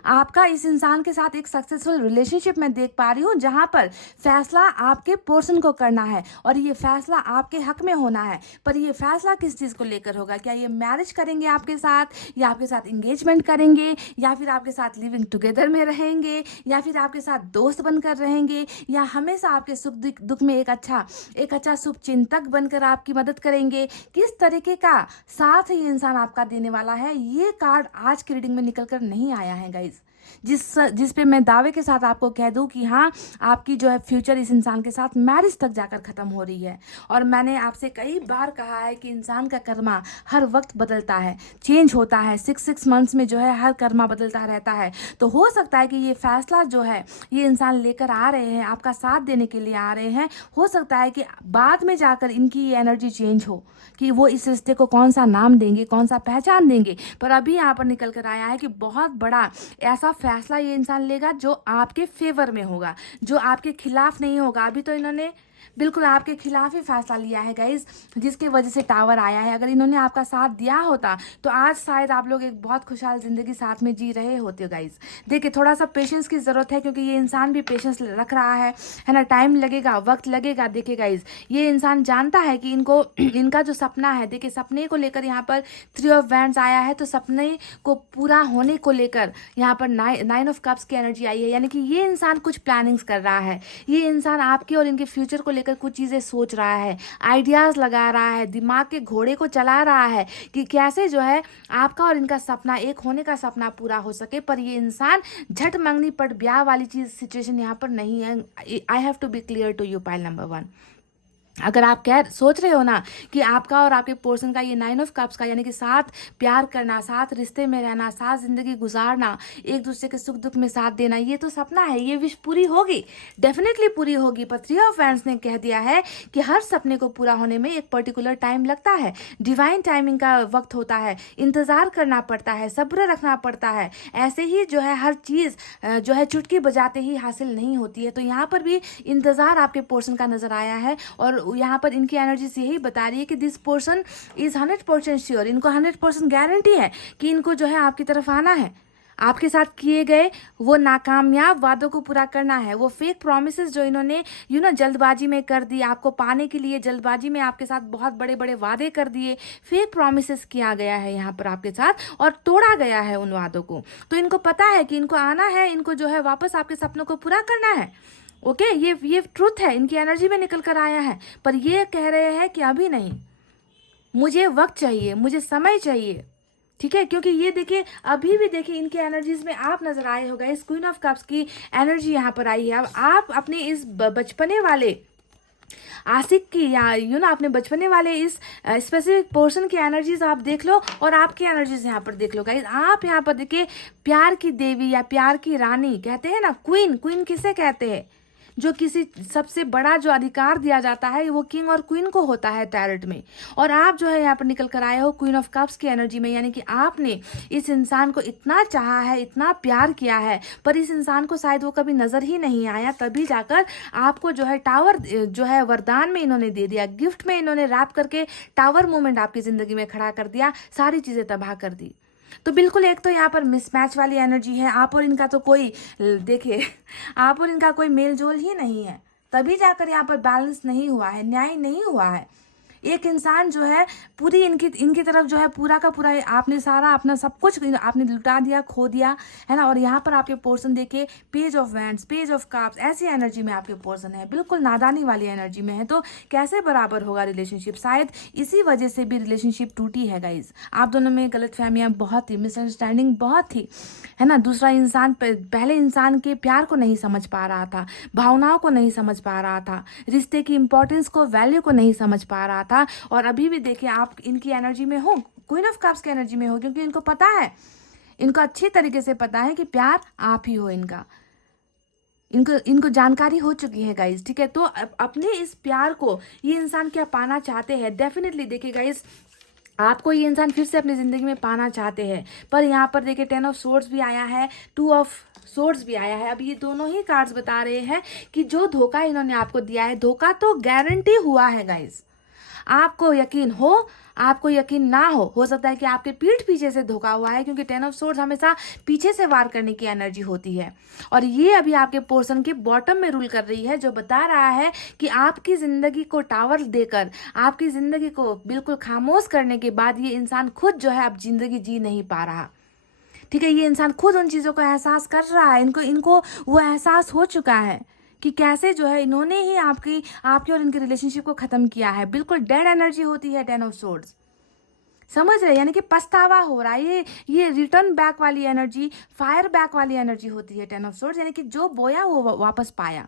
आपका इस इंसान के साथ एक सक्सेसफुल रिलेशनशिप में देख पा रही हूँ, जहाँ पर फैसला आपके पर्सन को करना है और ये फैसला आपके हक में होना है। पर ये फैसला किस चीज़ को लेकर होगा? क्या ये मैरिज करेंगे आपके साथ, या आपके साथ इंगेजमेंट करेंगे, या फिर आपके साथ लिविंग टुगेदर में रहेंगे, या फिर आपके साथ दोस्त बनकर रहेंगे, या हमेशा आपके सुख दुख में एक अच्छा शुभ चिंतक बनकर आपकी मदद करेंगे? किस तरीके का साथ ये इंसान आपका देने वाला है, ये कार्ड आज की रीडिंग में निकल कर नहीं आया है गाइज। जिस पे मैं दावे के साथ आपको कह दूं कि हाँ, आपकी जो है फ्यूचर इस इंसान के साथ मैरिज तक जाकर ख़त्म हो रही है। और मैंने आपसे कई बार कहा है कि इंसान का कर्मा हर वक्त बदलता है, चेंज होता है। 6 मंथ्स में जो है हर कर्मा बदलता रहता है। तो हो सकता है कि ये फैसला जो है ये इंसान लेकर आ रहे हैं, आपका साथ देने के लिए आ रहे हैं। हो सकता है कि बाद में जाकर इनकी ये एनर्जी चेंज हो कि वो इस रिश्ते को कौन सा नाम देंगे, कौन सा पहचान देंगे। पर अभी यहाँ पर निकल कर आया है कि बहुत बड़ा ऐसा फैसला ये इंसान लेगा जो आपके फेवर में होगा, जो आपके खिलाफ नहीं होगा। अभी तो इन्होंने बिल्कुल आपके खिलाफ ही फैसला लिया है गाइज, जिसकी वजह से टावर आया है। अगर इन्होंने आपका साथ दिया होता तो आज शायद आप लोग एक बहुत खुशहाल जिंदगी साथ में जी रहे होते गाइज। देखिए थोड़ा सा पेशेंस की ज़रूरत है, क्योंकि ये इंसान भी पेशेंस रख रहा है ना। टाइम लगेगा, वक्त लगेगा। देखिए गाइज, ये इंसान जानता है कि इनका जो सपना है, देखिए सपने को लेकर यहाँ पर 3 ऑफ वैंड्स आया है। तो सपने को पूरा होने को लेकर यहाँ पर 9 ऑफ कप्स की एनर्जी आई है। यानी कि ये इंसान कुछ प्लानिंग्स कर रहा है। ये इंसान आपके और इनके फ्यूचर को लेकर कुछ चीज़ें सोच रहा है, आइडियाज़ लगा रहा है, दिमाग के घोड़े को चला रहा है कि कैसे जो है आपका और इनका सपना, एक होने का सपना पूरा हो सके। पर ये इंसान झट मंगनी पट ब्याह वाली चीज़ सिचुएशन यहाँ पर नहीं है। I have to be clear to you pile number 1। अगर आप सोच रहे हो ना कि आपका और आपके पर्सन का ये 9 ऑफ कप्स का, यानी कि साथ प्यार करना, साथ रिश्ते में रहना, साथ जिंदगी गुजारना, एक दूसरे के सुख दुख में साथ देना, ये तो सपना है, ये विश पूरी होगी, डेफिनेटली पूरी होगी। पर 3 ऑफ वैंड्स ने कह दिया है कि हर सपने को पूरा होने में एक पर्टिकुलर टाइम लगता है, डिवाइन टाइमिंग का वक्त होता है, इंतज़ार करना पड़ता है, सब्र रखना पड़ता है। ऐसे ही जो है हर चीज़ जो है चुटकी बजाते ही हासिल नहीं होती है। तो यहाँ पर भी इंतज़ार आपके पर्सन का नज़र आया है, और यहाँ पर इनकी एनर्जीज यही बता रही है कि दिस पर्सन इज 100% श्योर। इनको 100% गारंटी है कि इनको जो है आपकी तरफ आना है, आपके साथ किए गए वो नाकामयाब वादों को पूरा करना है। वो फेक प्रॉमिसेस जो इन्होंने जल्दबाजी में कर दी, आपको पाने के लिए जल्दबाजी में आपके साथ बहुत बड़े बड़े वादे कर दिए, फेक प्रॉमिसेस किया गया है यहाँ पर आपके साथ और तोड़ा गया है उन वादों को। तो इनको पता है कि इनको आना है, इनको जो है वापस आपके सपनों को पूरा करना है। ओके, ये ट्रुथ है, इनकी एनर्जी में निकल कर आया है। पर ये कह रहे हैं कि अभी नहीं, मुझे वक्त चाहिए, मुझे समय चाहिए, ठीक है। क्योंकि ये देखिए अभी भी देखिए इनके एनर्जीज में आप नजर आए होगा, इस क्वीन ऑफ कप्स की एनर्जी यहाँ पर आई है। अब आप अपने इस बचपने वाले आशिक की या अपने बचपने वाले इस स्पेसिफिक पर्सन की एनर्जीज आप देख लो और आपकी एनर्जीज यहाँ पर देख लो गाइस। आप यहाँ पर देखिए प्यार की देवी या प्यार की रानी कहते हैं ना, क्वीन किसे कहते हैं? जो किसी सबसे बड़ा जो अधिकार दिया जाता है वो किंग और क्वीन को होता है टैरेट में। और आप जो है यहाँ पर निकल कर आए हो क्वीन ऑफ कप्स की एनर्जी में, यानी कि आपने इस इंसान को इतना चाहा है, इतना प्यार किया है, पर इस इंसान को शायद वो कभी नजर ही नहीं आया। तभी जाकर आपको जो है टावर जो है वरदान में इन्होंने दे दिया, गिफ्ट में इन्होंने रैप करके टावर मूवमेंट आपकी जिंदगी में खड़ा कर दिया, सारी चीजें तबाह कर दी। तो बिल्कुल एक तो यहाँ पर मिसमैच वाली एनर्जी है। आप और इनका तो कोई देखिए आप और इनका कोई मेल जोल ही नहीं है, तभी जाकर यहाँ पर बैलेंस नहीं हुआ है, न्याय नहीं हुआ है। एक इंसान जो है पूरी इनकी तरफ जो है पूरा का पूरा आपने सारा अपना सब कुछ आपने लुटा दिया, खो दिया, है ना। और यहाँ पर आपके पोर्शन देखे page of wands, page of cups, ऐसी एनर्जी में आपके पोर्शन है, बिल्कुल नादानी वाली एनर्जी में है। तो कैसे बराबर होगा रिलेशनशिप? शायद इसी वजह से भी रिलेशनशिप टूटी है गाइज। आप दोनों में गलतफहमियां बहुत थी, मिसअंडरस्टैंडिंग बहुत थी, है ना। दूसरा इंसान पहले इंसान के प्यार को नहीं समझ पा रहा था, भावनाओं को नहीं समझ पा रहा था, रिश्ते की इंपॉर्टेंस को, वैल्यू को नहीं समझ पा रहा था। और अभी भी देखिए आप इनकी एनर्जी में हो, क्वीन ऑफ कप्स की एनर्जी में हो, क्योंकि इनको पता है, इनको अच्छी तरीके से पता है कि प्यार आप ही हो इनका। इनको जानकारी हो चुकी है गाइज, ठीक है। तो अपने इस प्यार को ये इंसान क्या पाना चाहते हैं? डेफिनेटली देखिए गाइज, आपको ये इंसान फिर से अपनी ज़िंदगी में पाना चाहते हैं। पर यहाँ पर देखिए 10 ऑफ सोर्ड्स भी आया है, 2 ऑफ सोर्ड्स भी आया है। अब ये दोनों ही कार्ड्स बता रहे हैं कि जो धोखा इन्होंने आपको दिया है, धोखा तो गारंटी हुआ है गाइज। आपको यकीन हो, आपको यकीन ना हो सकता है कि आपके पीठ पीछे से धोखा हुआ है, क्योंकि 10 ऑफ सोर्ड्स हमेशा पीछे से वार करने की एनर्जी होती है। और ये अभी आपके पोर्शन के बॉटम में रूल कर रही है, जो बता रहा है कि आपकी ज़िंदगी को टावर देकर, आपकी ज़िंदगी को बिल्कुल खामोश करने के बाद ये इंसान खुद जो है अब ज़िंदगी जी नहीं पा रहा, ठीक है। ये इंसान खुद उन चीज़ों को एहसास कर रहा है, इनको वो एहसास हो चुका है कि कैसे जो है इन्होंने ही आपकी और इनके रिलेशनशिप को ख़त्म किया है। बिल्कुल डेड एनर्जी होती है 10 ऑफ सोर्ड्स, समझ रहे, यानी कि पछतावा हो रहा है। ये रिटर्न बैक वाली एनर्जी, फायर बैक वाली एनर्जी होती है 10 ऑफ सोर्ड्स, यानी कि जो बोया वो वापस पाया।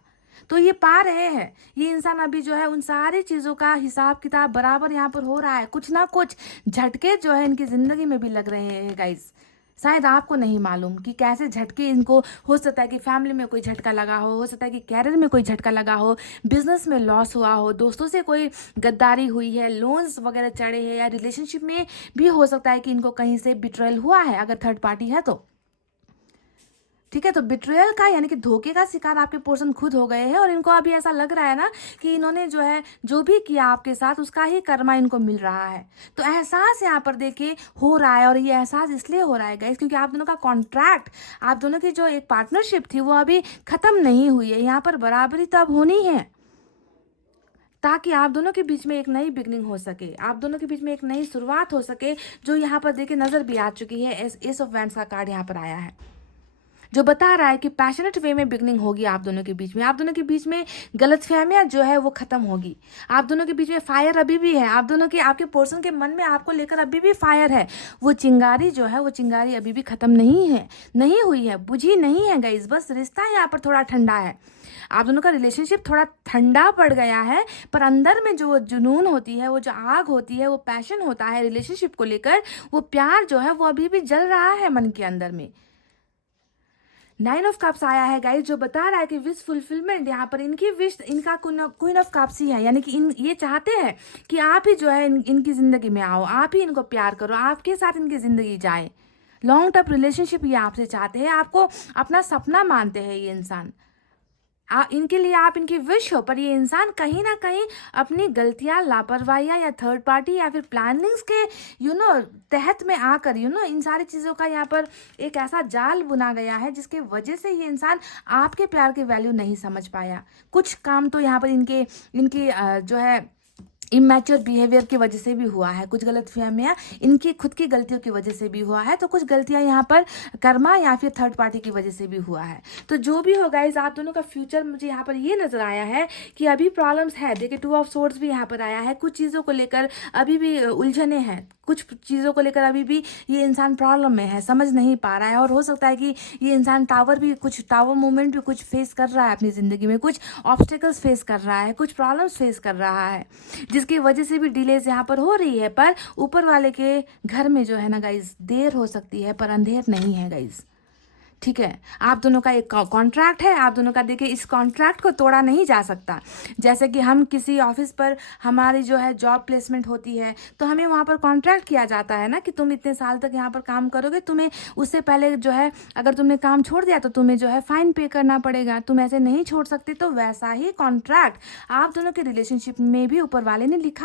तो ये पा रहे हैं, ये इंसान अभी जो है उन सारी चीज़ों का हिसाब किताब बराबर यहाँ पर हो रहा है। कुछ ना कुछ झटके जो है इनकी ज़िंदगी में भी लग रहे हैं गाइस। शायद आपको नहीं मालूम कि कैसे झटके इनको, हो सकता है कि फैमिली में कोई झटका लगा हो सकता है कि कैरियर में कोई झटका लगा हो, बिजनेस में लॉस हुआ हो, दोस्तों से कोई गद्दारी हुई है, लोन्स वगैरह चढ़े हैं, या रिलेशनशिप में भी हो सकता है कि इनको कहीं से बिट्रेयल हुआ है अगर थर्ड पार्टी है तो, ठीक है। तो बिट्रेयल का यानी कि धोखे का शिकार आपके पोर्शन खुद हो गए हैं, और इनको अभी ऐसा लग रहा है ना कि इन्होंने जो है जो भी किया आपके साथ उसका ही कर्मा इनको मिल रहा है। तो एहसास यहाँ पर देखिए हो रहा है, और ये एहसास इसलिए हो रहा है गाइस क्योंकि आप दोनों का कॉन्ट्रैक्ट, आप दोनों की जो एक पार्टनरशिप थी वो अभी खत्म नहीं हुई है। यहाँ पर बराबरी तब होनी है ताकि आप दोनों के बीच में एक नई बिगनिंग हो सके, आप दोनों के बीच में एक नई शुरुआत हो सके, जो यहाँ पर देखिए नजर भी आ चुकी है। एस ऑफ वैंड्स का कार्ड यहाँ पर आया है, जो बता रहा है कि पैशनेट वे में बिगनिंग होगी आप दोनों के बीच में। आप दोनों के बीच में गलतफहमियां जो है वो खत्म होगी। आप दोनों के बीच में फायर अभी भी है, आप दोनों के, आपके पर्सन के मन में आपको लेकर अभी भी फायर है। वो चिंगारी जो है, वो चिंगारी अभी भी खत्म नहीं हुई है, बुझी नहीं है गाइस। बस रिश्ता यहाँ पर थोड़ा ठंडा है, आप दोनों का रिलेशनशिप थोड़ा ठंडा पड़ गया है, पर अंदर में जो जुनून होती है, वो जो आग होती है, वो पैशन होता है रिलेशनशिप को लेकर, वो प्यार जो है वो अभी भी जल रहा है मन के अंदर में। 9 ऑफ कप्स आया है गाइस, जो बता रहा है कि विश फुलफिलमेंट, यहाँ पर इनकी विश, इनका क्वीन ऑफ कप्स ही है, यानी कि ये चाहते हैं कि आप ही जो है इनकी जिंदगी में आओ, आप ही इनको प्यार करो, आपके साथ इनकी जिंदगी जाए। लॉन्ग टर्म रिलेशनशिप ये आपसे चाहते हैं, आपको अपना सपना मानते हैं ये इंसान। इनके लिए आप इनकी विश हो, पर ये इंसान कहीं ना कहीं अपनी गलतियां, लापरवाहियां या थर्ड पार्टी या फिर प्लानिंग्स के तहत में आकर इन सारी चीज़ों का यहाँ पर एक ऐसा जाल बुना गया है जिसके वजह से ये इंसान आपके प्यार की वैल्यू नहीं समझ पाया। कुछ काम तो यहाँ पर इनकी जो है इमैच्योर बिहेवियर की वजह से भी हुआ है, कुछ गलतफहमियां इनकी खुद की गलतियों की वजह से भी हुआ है, तो कुछ गलतियां यहाँ पर कर्मा या फिर थर्ड पार्टी की वजह से भी हुआ है। तो जो भी हो गाइस, आप दोनों का फ्यूचर मुझे यहाँ पर ये नजर आया है कि अभी प्रॉब्लम्स है। देखिए 2 ऑफ सोर्ड्स भी यहाँ पर आया है, कुछ चीज़ों को लेकर अभी भी उलझने हैं, कुछ चीज़ों को लेकर अभी भी ये इंसान प्रॉब्लम में है, समझ नहीं पा रहा है। और हो सकता है कि ये इंसान कुछ टावर मूवमेंट भी कुछ फेस कर रहा है अपनी ज़िंदगी में, कुछ ऑब्स्टिकल्स फेस कर रहा है, कुछ प्रॉब्लम्स फेस कर रहा है, जिसकी वजह से भी डिलेज यहाँ पर हो रही है। पर ऊपर वाले के घर में जो है ना गाइज, देर हो सकती है पर अंधेर नहीं है गाइज, ठीक है। आप दोनों का एक कॉन्ट्रैक्ट है, आप दोनों का देखिए इस कॉन्ट्रैक्ट को तोड़ा नहीं जा सकता। जैसे कि हम किसी ऑफिस पर हमारी जो है जॉब प्लेसमेंट होती है, तो हमें वहाँ पर कॉन्ट्रैक्ट किया जाता है ना कि तुम इतने साल तक यहाँ पर काम करोगे, तुम्हें उससे पहले जो है अगर तुमने काम छोड़ दिया तो तुम्हें जो है फाइन पे करना पड़ेगा, तुम ऐसे नहीं छोड़ सकते। तो वैसा ही कॉन्ट्रैक्ट आप दोनों के रिलेशनशिप में भी ऊपर वाले ने लिख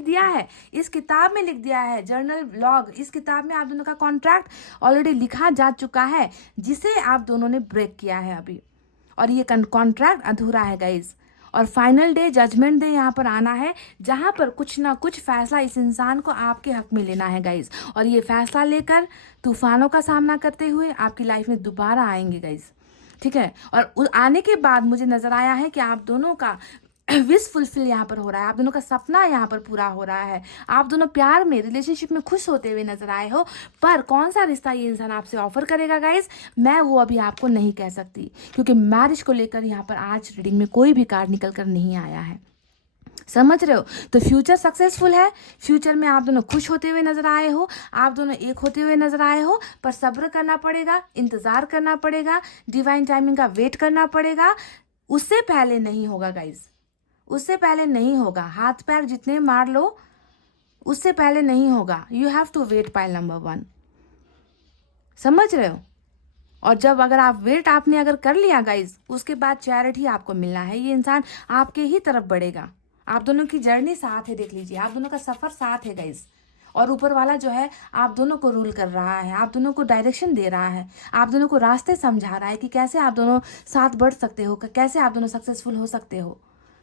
दिया है, इस किताब में लिख दिया है, जर्नल लॉग, इस किताब में आप दोनों का कॉन्ट्रैक्ट ऑलरेडी लिखा जा चुका है, जिसे आप दोनों ने ब्रेक किया है अभी, और ये कॉन्ट्रैक्ट अधूरा है गाइज। और फाइनल डे, जजमेंट डे यहाँ पर आना है, जहाँ पर कुछ ना कुछ फैसला इस इंसान को आपके हक में लेना है गाइज। और ये फैसला लेकर तूफानों का सामना करते हुए आपकी लाइफ में दोबारा आएंगे गाइज, ठीक है। और आने के बाद मुझे नजर आया है कि आप दोनों का विश फुलफिल यहाँ पर हो रहा है, आप दोनों का सपना यहाँ पर पूरा हो रहा है, आप दोनों प्यार में, रिलेशनशिप में खुश होते हुए नजर आए हो। पर कौन सा रिश्ता ये इंसान आपसे ऑफर करेगा गाइज, मैं वो अभी आपको नहीं कह सकती, क्योंकि मैरिज को लेकर यहाँ पर आज रीडिंग में कोई भी कार्ड निकल कर नहीं आया है, समझ रहे हो। तो फ्यूचर सक्सेसफुल है, फ्यूचर में आप दोनों खुश होते हुए नजर आए हो, आप दोनों एक होते हुए नजर आए हो। पर सब्र करना पड़ेगा, इंतजार करना पड़ेगा, डिवाइन टाइमिंग का वेट करना पड़ेगा। उससे पहले नहीं होगा गाइज, उससे पहले नहीं होगा। हाथ पैर जितने मार लो, उससे पहले नहीं होगा। You have to wait, pile number 1, समझ रहे हो। और जब अगर आप वेट आपने अगर कर लिया गाइज, उसके बाद चैरिटी आपको मिलना है। ये इंसान आपके ही तरफ बढ़ेगा, आप दोनों की जर्नी साथ है, देख लीजिए आप दोनों का सफर साथ है गाइज। और ऊपर वाला जो है आप दोनों को रूल कर रहा है, आप दोनों को डायरेक्शन दे रहा है, आप दोनों को रास्ते समझा रहा है कि कैसे आप दोनों साथ बढ़ सकते हो, कैसे आप दोनों सक्सेसफुल हो सकते हो,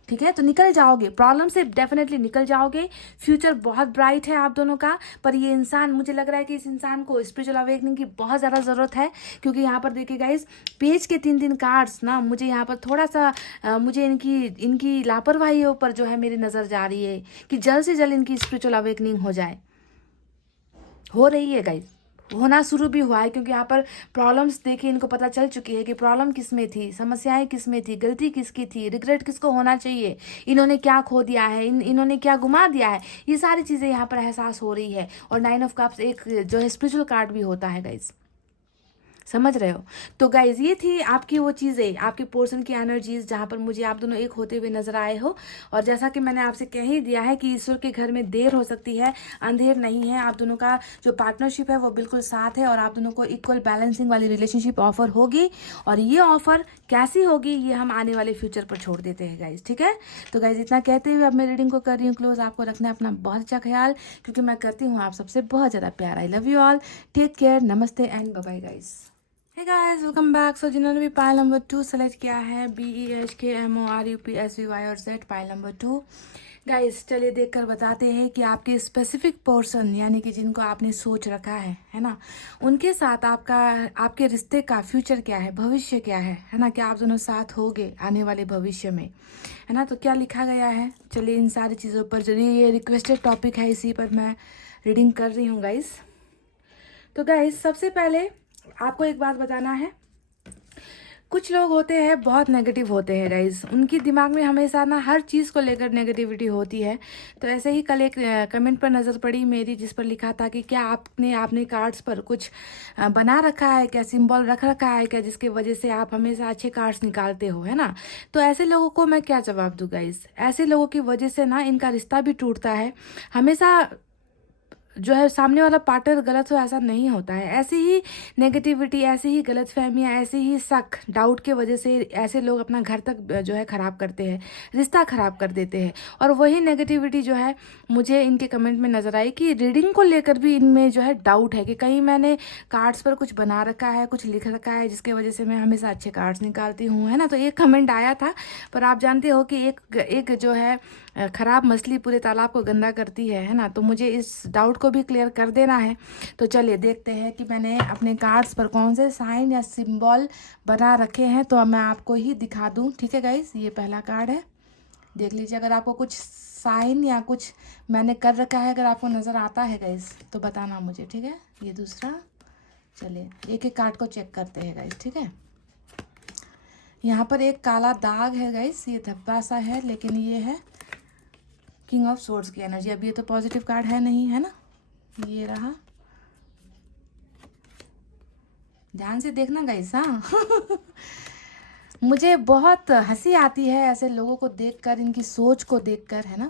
ठीक है। तो निकल जाओगे, प्रॉब्लम से डेफिनेटली निकल जाओगे। फ्यूचर बहुत ब्राइट है आप दोनों का। पर ये इंसान, मुझे लग रहा है कि इस इंसान को स्पिरिचुअल अवेकनिंग की बहुत ज़्यादा ज़रूरत है, क्योंकि यहाँ पर देखिए गाइस, पेज के 3 कार्ड्स ना, मुझे यहाँ पर थोड़ा सा मुझे इनकी लापरवाही पर जो है मेरी नज़र जा रही है कि जल्द से जल्द इनकी स्पिरिचुअल अवेकनिंग हो जाए। हो रही है गाइस, होना शुरू भी हुआ है, क्योंकि यहाँ पर प्रॉब्लम्स देखिए, इनको पता चल चुकी है कि प्रॉब्लम किस में थी, समस्याएं किस में थी, गलती किसकी थी, रिग्रेट किसको होना चाहिए, इन्होंने क्या खो दिया है, इन्होंने क्या गुमा दिया है, ये सारी चीज़ें यहाँ पर एहसास हो रही है। और 9 ऑफ कप्स एक जो है स्पिरिचुअल कार्ड भी होता है गाइज, समझ रहे हो। तो गाइज ये थी आपकी वो चीज़ें, आपके पोर्शन की एनर्जीज, जहाँ पर मुझे आप दोनों एक होते हुए नजर आए हो। और जैसा कि मैंने आपसे कह ही दिया है कि ईश्वर के घर में देर हो सकती है, अंधेर नहीं है। आप दोनों का जो पार्टनरशिप है वो बिल्कुल साथ है, और आप दोनों को इक्वल बैलेंसिंग वाली रिलेशनशिप ऑफर होगी। और ये ऑफर कैसी होगी ये हम आने वाले फ्यूचर पर छोड़ देते हैं गाइज, ठीक है। तो गाइज इतना कहते हुए अब मैं रीडिंग को कर रही हूँ क्लोज। आपको रखना है अपना बहुत अच्छा ख्याल, क्योंकि मैं करती हूँ आप सबसे बहुत ज़्यादा प्यार। I love you all, take care, नमस्ते and bye bye guys. Hey guys, welcome back. So जिन्होंने भी पाइल नंबर 2 सेलेक्ट किया है, BEHKMORUPSVY और Z, पाइल नंबर 2 गाइस, चलिए देखकर बताते हैं कि आपके स्पेसिफिक पर्सन, यानी कि जिनको आपने सोच रखा है ना, उनके साथ आपके रिश्ते का फ्यूचर क्या है, भविष्य क्या है ना। क्या आप दोनों साथ होगे आने वाले भविष्य में, है ना। तो क्या लिखा गया है, चलिए इन सारी चीज़ों पर, चलिए ये रिक्वेस्टेड टॉपिक है, इसी पर मैं रीडिंग कर रही हूँ गाइस। तो गाइस सबसे पहले आपको एक बात बताना है, कुछ लोग होते हैं बहुत नेगेटिव होते हैं गाइज, उनकी दिमाग में हमेशा ना हर चीज़ को लेकर नेगेटिविटी होती है। तो ऐसे ही कल एक कमेंट पर नज़र पड़ी मेरी, जिस पर लिखा था कि क्या आपने कार्ड्स पर कुछ बना रखा है क्या, सिंबल रख रखा है क्या, जिसके वजह से आप हमेशा अच्छे कार्ड्स निकालते हो, है ना। तो ऐसे लोगों को मैं क्या जवाब दूँ गाइज, ऐसे लोगों की वजह से ना इनका रिश्ता भी टूटता है। हमेशा जो है सामने वाला पार्टनर गलत हो ऐसा नहीं होता है, ऐसी ही नेगेटिविटी, ऐसी ही गलतफहमियाँ, ऐसी ही शक, डाउट के वजह से ऐसे लोग अपना घर तक जो है ख़राब करते हैं, रिश्ता ख़राब कर देते हैं। और वही नेगेटिविटी जो है मुझे इनके कमेंट में नज़र आई कि रीडिंग को लेकर भी इनमें जो है डाउट है कि कहीं मैंने कार्ड्स पर कुछ बना रखा है, कुछ लिख रखा है, जिसके वजह से मैं हमेशा अच्छे कार्ड्स निकालती हूँ, है ना। तो एक कमेंट आया था, पर आप जानते हो कि एक जो है ख़राब मछली पूरे तालाब को गंदा करती है ना। तो मुझे इस डाउट को भी क्लियर कर देना है। तो चलिए देखते हैं कि मैंने अपने कार्ड्स पर कौन से साइन या सिंबल बना रखे हैं, तो मैं आपको ही दिखा दूं, ठीक है गाइस। ये पहला कार्ड है, देख लीजिए। अगर आपको कुछ साइन या कुछ मैंने कर रखा है, अगर आपको नज़र आता है गाइस तो बताना मुझे, ठीक है। ये दूसरा, चलिए एक एक कार्ड को चेक करते हैं गाइस, ठीक है। यहाँ पर एक काला दाग है गाइस, ये धब्बा सा है, लेकिन ये है किंग ऑफ सोर्ड्स की एनर्जी। अब ये तो पॉजिटिव कार्ड है नहीं, है ना। ये रहा, ध्यान से देखना गाइस, हाँ। मुझे बहुत हंसी आती है ऐसे लोगों को देखकर, इनकी सोच को देखकर, है ना,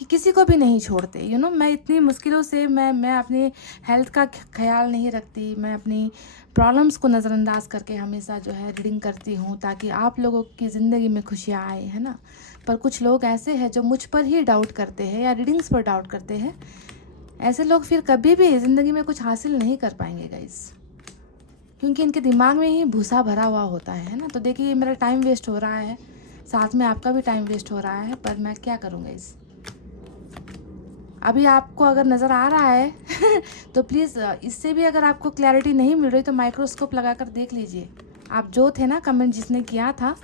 कि किसी को भी नहीं छोड़ते। यू नो, मैं इतनी मुश्किलों से मैं अपनी हेल्थ का ख्याल नहीं रखती, मैं अपनी प्रॉब्लम्स को नज़रअंदाज करके हमेशा जो है रीडिंग करती हूँ, ताकि आप लोगों की ज़िंदगी में खुशियाँ आए, है ना। पर कुछ लोग ऐसे हैं जो मुझ पर ही डाउट करते हैं या रीडिंग्स पर डाउट करते हैं। ऐसे लोग फिर कभी भी ज़िंदगी में कुछ हासिल नहीं कर पाएंगे गाइस, क्योंकि इनके दिमाग में ही भूसा भरा हुआ होता है ना। तो देखिए, ये मेरा टाइम वेस्ट हो रहा है, साथ में आपका भी टाइम वेस्ट हो रहा है, पर मैं क्या करूँगा इस अभी आपको अगर नज़र आ रहा है तो प्लीज़ इससे भी अगर आपको क्लैरिटी नहीं मिल रही तो माइक्रोस्कोप लगा कर देख लीजिए। आप जो थे ना कमेंट जिसने किया था,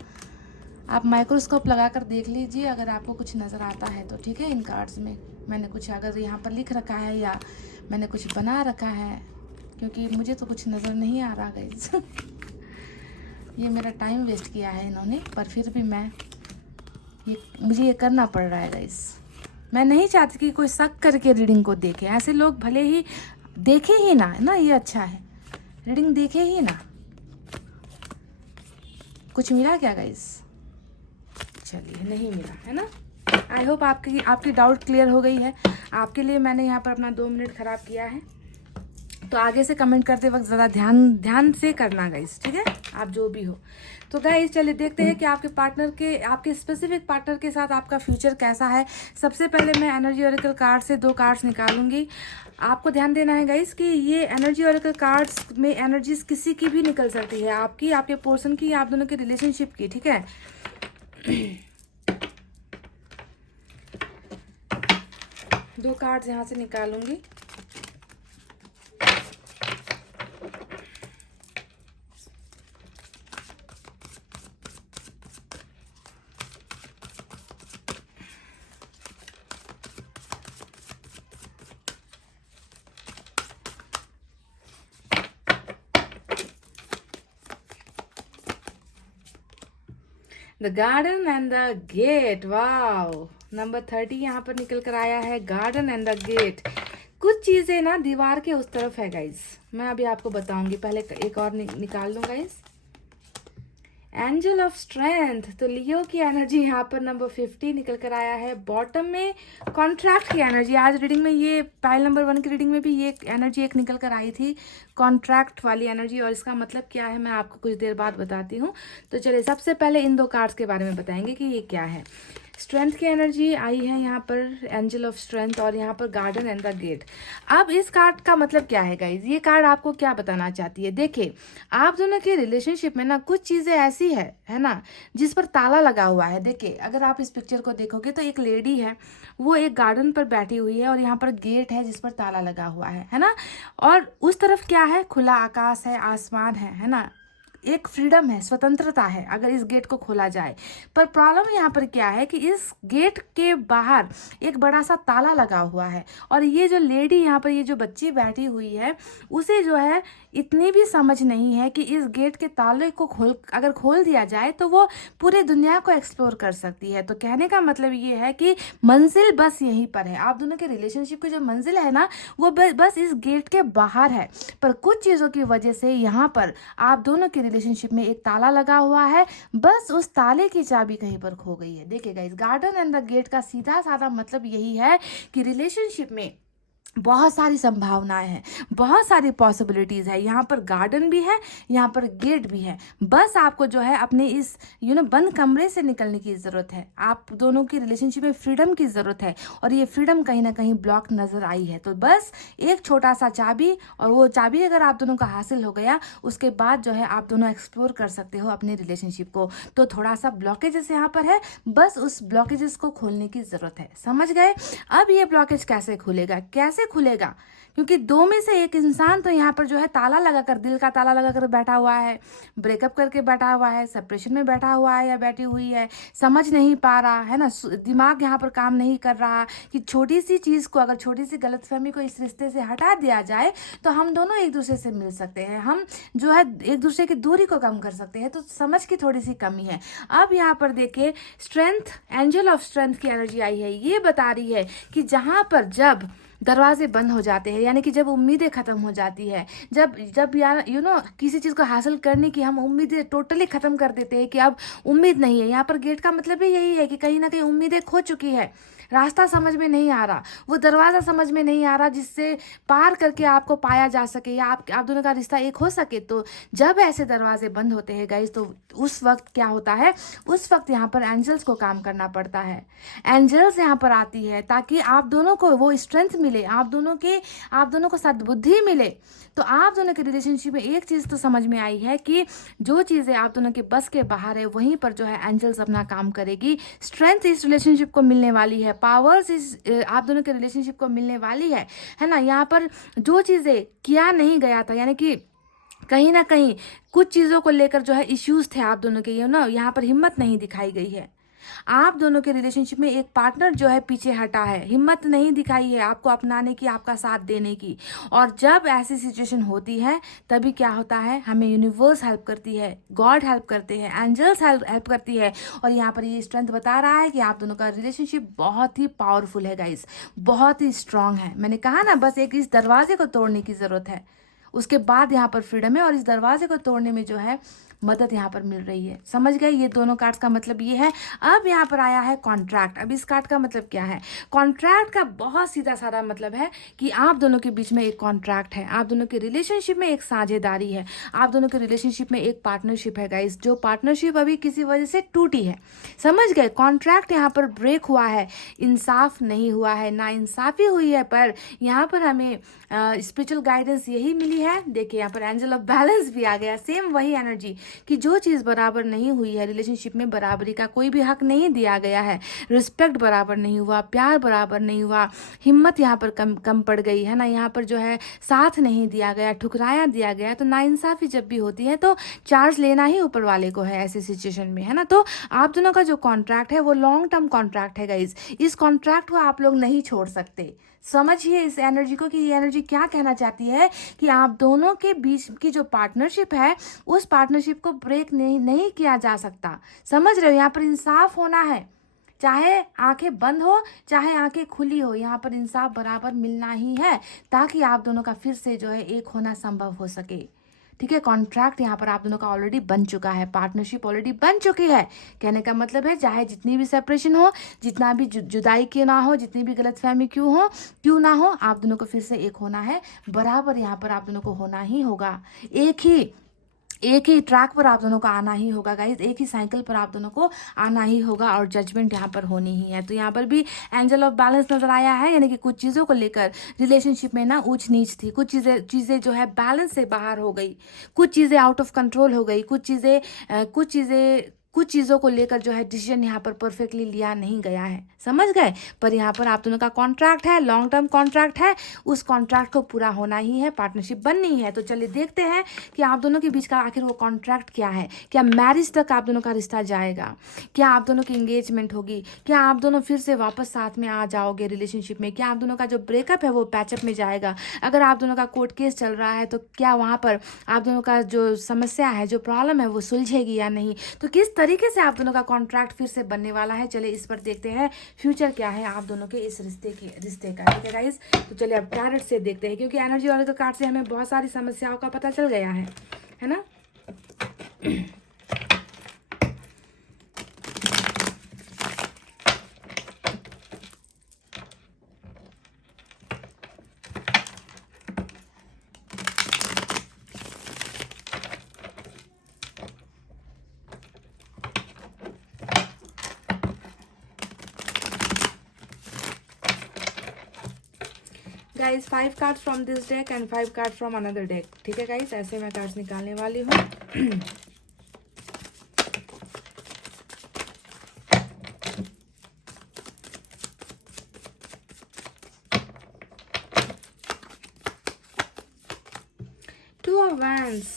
आप माइक्रोस्कोप लगा कर देख लीजिए अगर आपको कुछ नज़र आता है तो, ठीक है। इन कार्ड्स में मैंने कुछ अगर यहाँ पर लिख रखा है या मैंने कुछ बना रखा है, क्योंकि मुझे तो कुछ नज़र नहीं आ रहा गाइस ये मेरा टाइम वेस्ट किया है इन्होंने, पर फिर भी मुझे ये करना पड़ रहा है गाइस। मैं नहीं चाहती कि कोई शक करके रीडिंग को देखे। ऐसे लोग भले ही देखे ही ना, ये अच्छा है, रीडिंग देखे ही ना। कुछ मिला क्या गाइस? चलिए, नहीं मिला है ना। आई होप आपकी डाउट क्लियर हो गई है। आपके लिए मैंने यहाँ पर अपना 2 मिनट ख़राब किया है, तो आगे से कमेंट करते वक्त ज़रा ध्यान से करना गाइस, ठीक है, आप जो भी हो। तो गाइस चलिए देखते हैं कि आपके स्पेसिफिक पार्टनर के साथ आपका फ्यूचर कैसा है। सबसे पहले मैं एनर्जी ऑरेकल कार्ड से 2 कार्ड्स निकालूंगी। आपको ध्यान देना है गाइस कि ये एनर्जी ऑरेकल कार्ड्स में एनर्जीज किसी की भी निकल सकती है, आपकी, आपके पर्सन की, आप दोनों के रिलेशनशिप की, ठीक है। दो कार्ड्स यहाँ से निकालूंगी। The garden and the gate, wow, number 30 यहाँ पर निकल कर आया है, गार्डन एंड द गेट। कुछ चीज़ें ना दीवार के उस तरफ है गाइस, मैं अभी आपको बताऊंगी। पहले एक और निकाल लूँ गाइस। एंजल ऑफ स्ट्रेंथ, तो लियो की एनर्जी यहाँ पर नंबर 50 निकल कर आया है। बॉटम में कॉन्ट्रैक्ट की एनर्जी, आज रीडिंग में ये पाइल नंबर 1 की रीडिंग में भी ये एनर्जी एक निकल कर आई थी, कॉन्ट्रैक्ट वाली एनर्जी। और इसका मतलब क्या है मैं आपको कुछ देर बाद बताती हूँ। तो चलिए सबसे पहले इन 2 कार्ड्स के बारे में बताएंगे कि ये क्या है। स्ट्रेंथ की एनर्जी आई है यहाँ पर, एंजल ऑफ स्ट्रेंथ, और यहाँ पर गार्डन एंड द गेट। अब इस कार्ड का मतलब क्या है गाइज, ये कार्ड आपको क्या बताना चाहती है? देखिए, आप दोनों के रिलेशनशिप में ना कुछ चीज़ें ऐसी है ना, जिस पर ताला लगा हुआ है। देखिए, अगर आप इस पिक्चर को देखोगे तो एक लेडी है, वो एक गार्डन पर बैठी हुई है और यहाँ पर गेट है जिस पर ताला लगा हुआ है ना। और उस तरफ क्या है? खुला आकाश है, आसमान है ना, एक फ्रीडम है, स्वतंत्रता है अगर इस गेट को खोला जाए। पर प्रॉब्लम यहाँ पर क्या है कि इस गेट के बाहर एक बड़ा सा ताला लगा हुआ है, और ये जो लेडी यहाँ पर, ये जो बच्ची बैठी हुई है, उसे जो है इतनी भी समझ नहीं है कि इस गेट के ताले को अगर खोल दिया जाए तो वो पूरे दुनिया को एक्सप्लोर कर सकती है। तो कहने का मतलब ये है कि मंजिल बस यहीं पर है। आप दोनों के रिलेशनशिप की जो मंजिल है ना, वो बस इस गेट के बाहर है। पर कुछ चीज़ों की वजह से यहाँ पर आप दोनों के रिलेशनशिप में एक ताला लगा हुआ है, बस उस ताले की चाबी कहीं पर खो गई है। देखिएगा, इस गार्डन एंड द गेट का सीधा साधा मतलब यही है कि रिलेशनशिप में बहुत सारी संभावनाएं हैं, बहुत सारी पॉसिबिलिटीज़ है। यहाँ पर गार्डन भी है, यहाँ पर गेट भी है। बस आपको जो है अपने इस बंद कमरे से निकलने की ज़रूरत है। आप दोनों की रिलेशनशिप में फ्रीडम की ज़रूरत है, और ये फ्रीडम कहीं ना कहीं ब्लॉक नज़र आई है। तो बस एक छोटा सा चाबी, और वो चाबी अगर आप दोनों का हासिल हो गया, उसके बाद जो है आप दोनों एक्सप्लोर कर सकते हो अपने रिलेशनशिप को। तो थोड़ा सा ब्लॉकेजेस यहाँ पर है, बस उस ब्लॉकेजेस को खोलने की ज़रूरत है। समझ गए? अब ये ब्लॉकेज कैसे खुलेगा, कैसे खुलेगा? क्योंकि 2 में से एक इंसान तो यहाँ पर जो है ताला लगाकर, दिल का ताला लगाकर बैठा हुआ है, ब्रेकअप करके बैठा हुआ है, सेपरेशन में बैठा हुआ है या बैठी हुई है, समझ नहीं पा रहा है ना, दिमाग यहाँ पर काम नहीं कर रहा कि छोटी सी चीज़ को, अगर छोटी सी गलतफहमी को इस रिश्ते से हटा दिया जाए तो हम दोनों एक दूसरे से मिल सकते हैं, हम जो है एक दूसरे की दूरी को कम कर सकते हैं। तो समझ की थोड़ी सी कमी है। अब यहाँ पर देखिए, स्ट्रेंथ, एंजल ऑफ स्ट्रेंथ की एनर्जी आई है। ये बता रही है कि जहाँ पर जब दरवाजे बंद हो जाते हैं, यानी कि जब उम्मीदें ख़त्म हो जाती है, जब यार किसी चीज़ को हासिल करने की हम उम्मीदें टोटली ख़त्म कर देते हैं कि अब उम्मीद नहीं है। यहाँ पर गेट का मतलब भी यही है कि कहीं ना कहीं उम्मीदें खो चुकी है रास्ता समझ में नहीं आ रहा, वो दरवाज़ा समझ में नहीं आ रहा जिससे पार करके आपको पाया जा सके या आप दोनों का रिश्ता एक हो सके। तो जब ऐसे दरवाजे बंद होते हैं गाइस, तो उस वक्त क्या होता है, उस वक्त यहाँ पर एंजल्स को काम करना पड़ता है। एंजल्स यहाँ पर आती है ताकि आप दोनों को वो स्ट्रेंथ मिले, आप दोनों को सद्बुद्धि मिले। तो आप दोनों के रिलेशनशिप में एक चीज़ तो समझ में आई है कि जो चीज़ें आप दोनों के बस के बाहर है, वहीं पर जो है एंजल्स अपना काम करेगी। स्ट्रेंथ इस रिलेशनशिप को मिलने वाली है, पावर्स इस आप दोनों के रिलेशनशिप को मिलने वाली है ना। यहाँ पर जो चीज़ें किया नहीं गया था, यानी कि कहीं ना कहीं कुछ चीज़ों को लेकर जो है इश्यूज थे आप दोनों के, ये ना यहाँ पर हिम्मत नहीं दिखाई गई है। आप दोनों के रिलेशनशिप में एक पार्टनर जो है पीछे हटा है, हिम्मत नहीं दिखाई है आपको अपनाने की, आपका साथ देने की। और जब ऐसी सिचुएशन होती है तभी क्या होता है, हमें यूनिवर्स हेल्प करती है, गॉड हेल्प करते हैं, एंजल्स हेल्प करती है। और यहाँ पर ये स्ट्रेंथ बता रहा है कि आप दोनों का रिलेशनशिप बहुत ही पावरफुल है गाइस, बहुत ही स्ट्रांग है। मैंने कहा ना, बस एक इस दरवाजे को तोड़ने की ज़रूरत है, उसके बाद यहाँ पर फ्रीडम है। और इस दरवाजे को तोड़ने में जो है मदद यहाँ पर मिल रही है। समझ गए, ये दोनों कार्ड्स का मतलब ये है। अब यहाँ पर आया है कॉन्ट्रैक्ट। अब इस कार्ड का मतलब क्या है, कॉन्ट्रैक्ट का बहुत सीधा साधा मतलब है कि आप दोनों के बीच में एक कॉन्ट्रैक्ट है, आप दोनों के रिलेशनशिप में एक साझेदारी है, आप दोनों के रिलेशनशिप में एक पार्टनरशिप है गाइस, जो पार्टनरशिप अभी किसी वजह से टूटी है। समझ गए, कॉन्ट्रैक्ट यहाँ पर ब्रेक हुआ है, इंसाफ नहीं हुआ है, ना इंसाफी हुई है। पर यहाँ पर हमें स्पिरिचुअल गाइडेंस यही मिली है। देखिए यहाँ पर एंजल ऑफ बैलेंस भी आ गया, सेम वही एनर्जी कि जो चीज़ बराबर नहीं हुई है, रिलेशनशिप में बराबरी का कोई भी हक नहीं दिया गया है, रिस्पेक्ट बराबर नहीं हुआ, प्यार बराबर नहीं हुआ, हिम्मत यहाँ पर कम पड़ गई है ना, यहाँ पर जो है साथ नहीं दिया गया, ठुकराया दिया गया। तो नाइंसाफ़ी जब भी होती है तो चार्ज लेना ही ऊपर वाले को है ऐसी सिचुएशन में, है ना। तो आप दोनों का जो कॉन्ट्रैक्ट है वो लॉन्ग टर्म कॉन्ट्रैक्ट है गाइज, इस कॉन्ट्रैक्ट को आप लोग नहीं छोड़ सकते। समझिए इस एनर्जी को कि ये एनर्जी क्या कहना चाहती है कि आप दोनों के बीच की जो पार्टनरशिप है, उस पार्टनरशिप को ब्रेक नहीं किया जा सकता। समझ रहे हो, यहाँ पर इंसाफ होना है, चाहे आंखें बंद हो चाहे आंखें खुली हो, यहाँ पर इंसाफ बराबर मिलना ही है ताकि आप दोनों का फिर से जो है एक होना संभव हो सके। ठीक है, कॉन्ट्रैक्ट यहाँ पर आप दोनों का ऑलरेडी बन चुका है, पार्टनरशिप ऑलरेडी बन चुकी है। कहने का मतलब है चाहे जितनी भी सेपरेशन हो, जितना भी जुदाई क्यों ना हो, जितनी भी गलतफहमी क्यों ना हो, आप दोनों को फिर से एक होना है, बराबर यहाँ पर आप दोनों को होना ही होगा। एक ही ट्रैक पर आप दोनों को आना ही होगा गाइज, एक ही साइकिल पर आप दोनों को आना ही होगा और जजमेंट यहाँ पर होनी ही है। तो यहाँ पर भी एंजल ऑफ बैलेंस नजर आया है, यानी कि कुछ चीज़ों को लेकर रिलेशनशिप में ना ऊंच नीच थी, कुछ चीज़ें जो है बैलेंस से बाहर हो गई, कुछ चीज़ें आउट ऑफ कंट्रोल हो गई, कुछ चीज़ों को लेकर जो है डिसीजन यहाँ पर परफेक्टली लिया नहीं गया है। समझ गए, पर यहाँ पर आप दोनों का कॉन्ट्रैक्ट है, लॉन्ग टर्म कॉन्ट्रैक्ट है, उस कॉन्ट्रैक्ट को पूरा होना ही है, पार्टनरशिप बननी है। तो चलिए देखते हैं कि आप दोनों के बीच का आखिर वो कॉन्ट्रैक्ट क्या है। क्या मैरिज तक आप दोनों का रिश्ता जाएगा, क्या आप दोनों की एंगेजमेंट होगी, क्या आप दोनों फिर से वापस साथ में आ जाओगे रिलेशनशिप में, क्या आप दोनों का जो ब्रेकअप है वो पैचअप में जाएगा, अगर आप दोनों का कोर्ट केस चल रहा है तो क्या वहाँ पर आप दोनों का जो समस्या है, जो प्रॉब्लम है वो सुलझेगी या नहीं। तो किस तरीके से आप दोनों का कॉन्ट्रैक्ट फिर से बनने वाला है, चलिए इस पर देखते हैं फ्यूचर क्या है आप दोनों के इस रिश्ते का। ठीक है गाइस, तो चलिए अब टैरोट से देखते हैं, क्योंकि एनर्जी वाले कार्ड से हमें बहुत सारी समस्याओं का पता चल गया है ना। Guys 5 cards from this deck and 5 cards from another deck. ठीक है गाइज, ऐसे मैं कार्ड्स निकालने वाली हूँ। Two of Wands,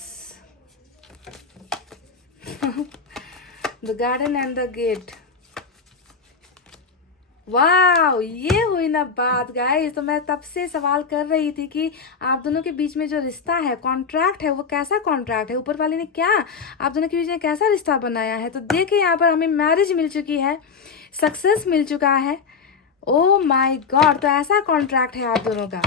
the garden and the gate। वाह, ये हुई ना बात गाइस। तो मैं तब से सवाल कर रही थी कि आप दोनों के बीच में जो रिश्ता है, कॉन्ट्रैक्ट है, वो कैसा कॉन्ट्रैक्ट है, ऊपर वाले ने क्या आप दोनों के बीच में कैसा रिश्ता बनाया है। तो देखिए यहाँ पर हमें मैरिज मिल चुकी है, सक्सेस मिल चुका है। ओ माय गॉड, तो ऐसा कॉन्ट्रैक्ट है आप दोनों का,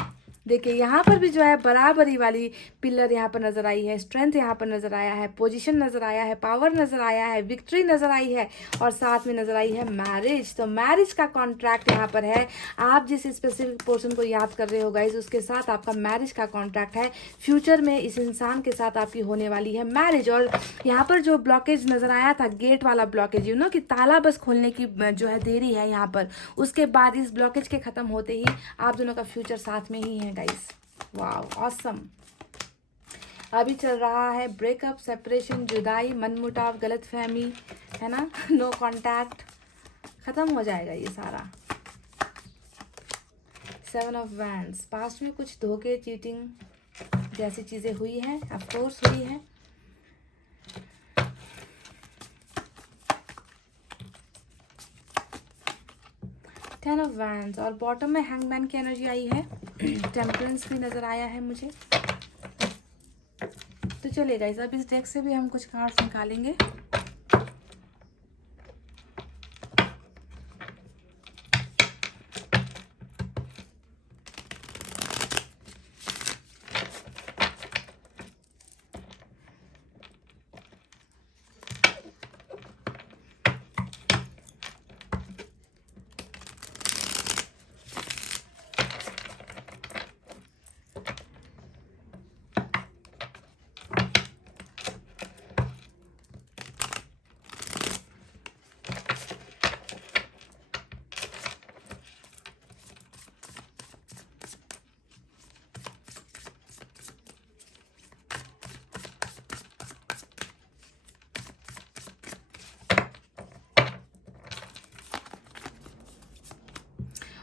देखिए यहाँ पर भी जो है बराबरी वाली पिलर यहाँ पर नजर आई है, स्ट्रेंथ यहाँ पर नजर आया है, पोजीशन नजर आया है, पावर नजर आया है, विक्ट्री नजर आई है और साथ में नजर आई है मैरिज। तो मैरिज का कॉन्ट्रैक्ट यहाँ पर है। आप जिस स्पेसिफिक पर्सन को याद कर रहे हो गाइज, उसके साथ आपका मैरिज का कॉन्ट्रैक्ट है। फ्यूचर में इस इंसान के साथ आपकी होने वाली है मैरिज। और यहाँ पर जो ब्लॉकेज नजर आया था, गेट वाला ब्लॉकेज, यू नो कि ताला बस खोलने की जो है देरी है यहाँ पर, उसके बाद इस ब्लॉकेज के खत्म होते ही आप दोनों का फ्यूचर साथ में ही है गाइस। वाह ऑसम। अभी चल रहा है ब्रेकअप, सेपरेशन, जुदाई, मनमुटाव, गलतफहमी, है ना, नो कांटेक्ट, खत्म हो जाएगा ये सारा। 7 ऑफ वैंड्स, पास्ट में कुछ धोखे, चीटिंग जैसी चीजें हुई हैं, ऑफ कोर्स हुई है। टेन ऑफ वैंड्स और बॉटम में हैंगमैन की एनर्जी आई है। टेम्परेंस भी नजर आया है मुझे। तो चलिए गाइस, अब इस डेक से भी हम कुछ कार्ड्स निकालेंगे।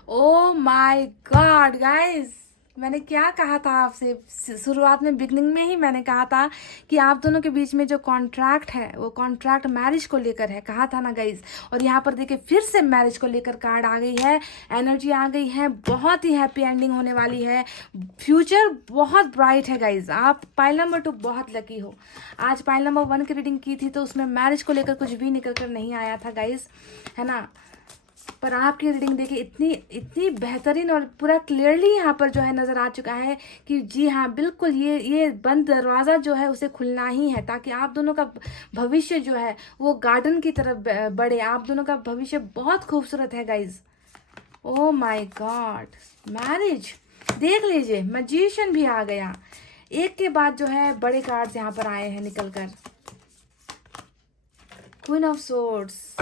ओ माय गॉड गाइस, मैंने क्या कहा था आपसे शुरुआत में, बिगनिंग में ही मैंने कहा था कि आप दोनों के बीच में जो कॉन्ट्रैक्ट है वो कॉन्ट्रैक्ट मैरिज को लेकर है, कहा था ना गाइज। और यहाँ पर देखिए फिर से मैरिज को लेकर कार्ड आ गई है, एनर्जी आ गई है, बहुत ही हैप्पी एंडिंग होने वाली है, फ्यूचर बहुत ब्राइट है गाइज। आप पाइल नंबर 2 बहुत लकी हो। आज पाइल नंबर 1 की रीडिंग की थी तो उसमें मैरिज को लेकर कुछ भी निकल कर नहीं आया था गाइज, है ना, पर आपकी रीडिंग देखिए इतनी इतनी बेहतरीन और पूरा क्लियरली यहाँ पर जो है नज़र आ चुका है कि जी हाँ बिल्कुल ये बंद दरवाज़ा जो है उसे खुलना ही है, ताकि आप दोनों का भविष्य जो है वो गार्डन की तरफ बढ़े। आप दोनों का भविष्य बहुत खूबसूरत है guys. Oh my God, marriage देख लीजिए, मैजिशियन भी आ गया। एक के बाद जो है बड़े कार्ड्स यहाँ पर आए हैं निकल कर। क्वीन ऑफ सोर्ड्स,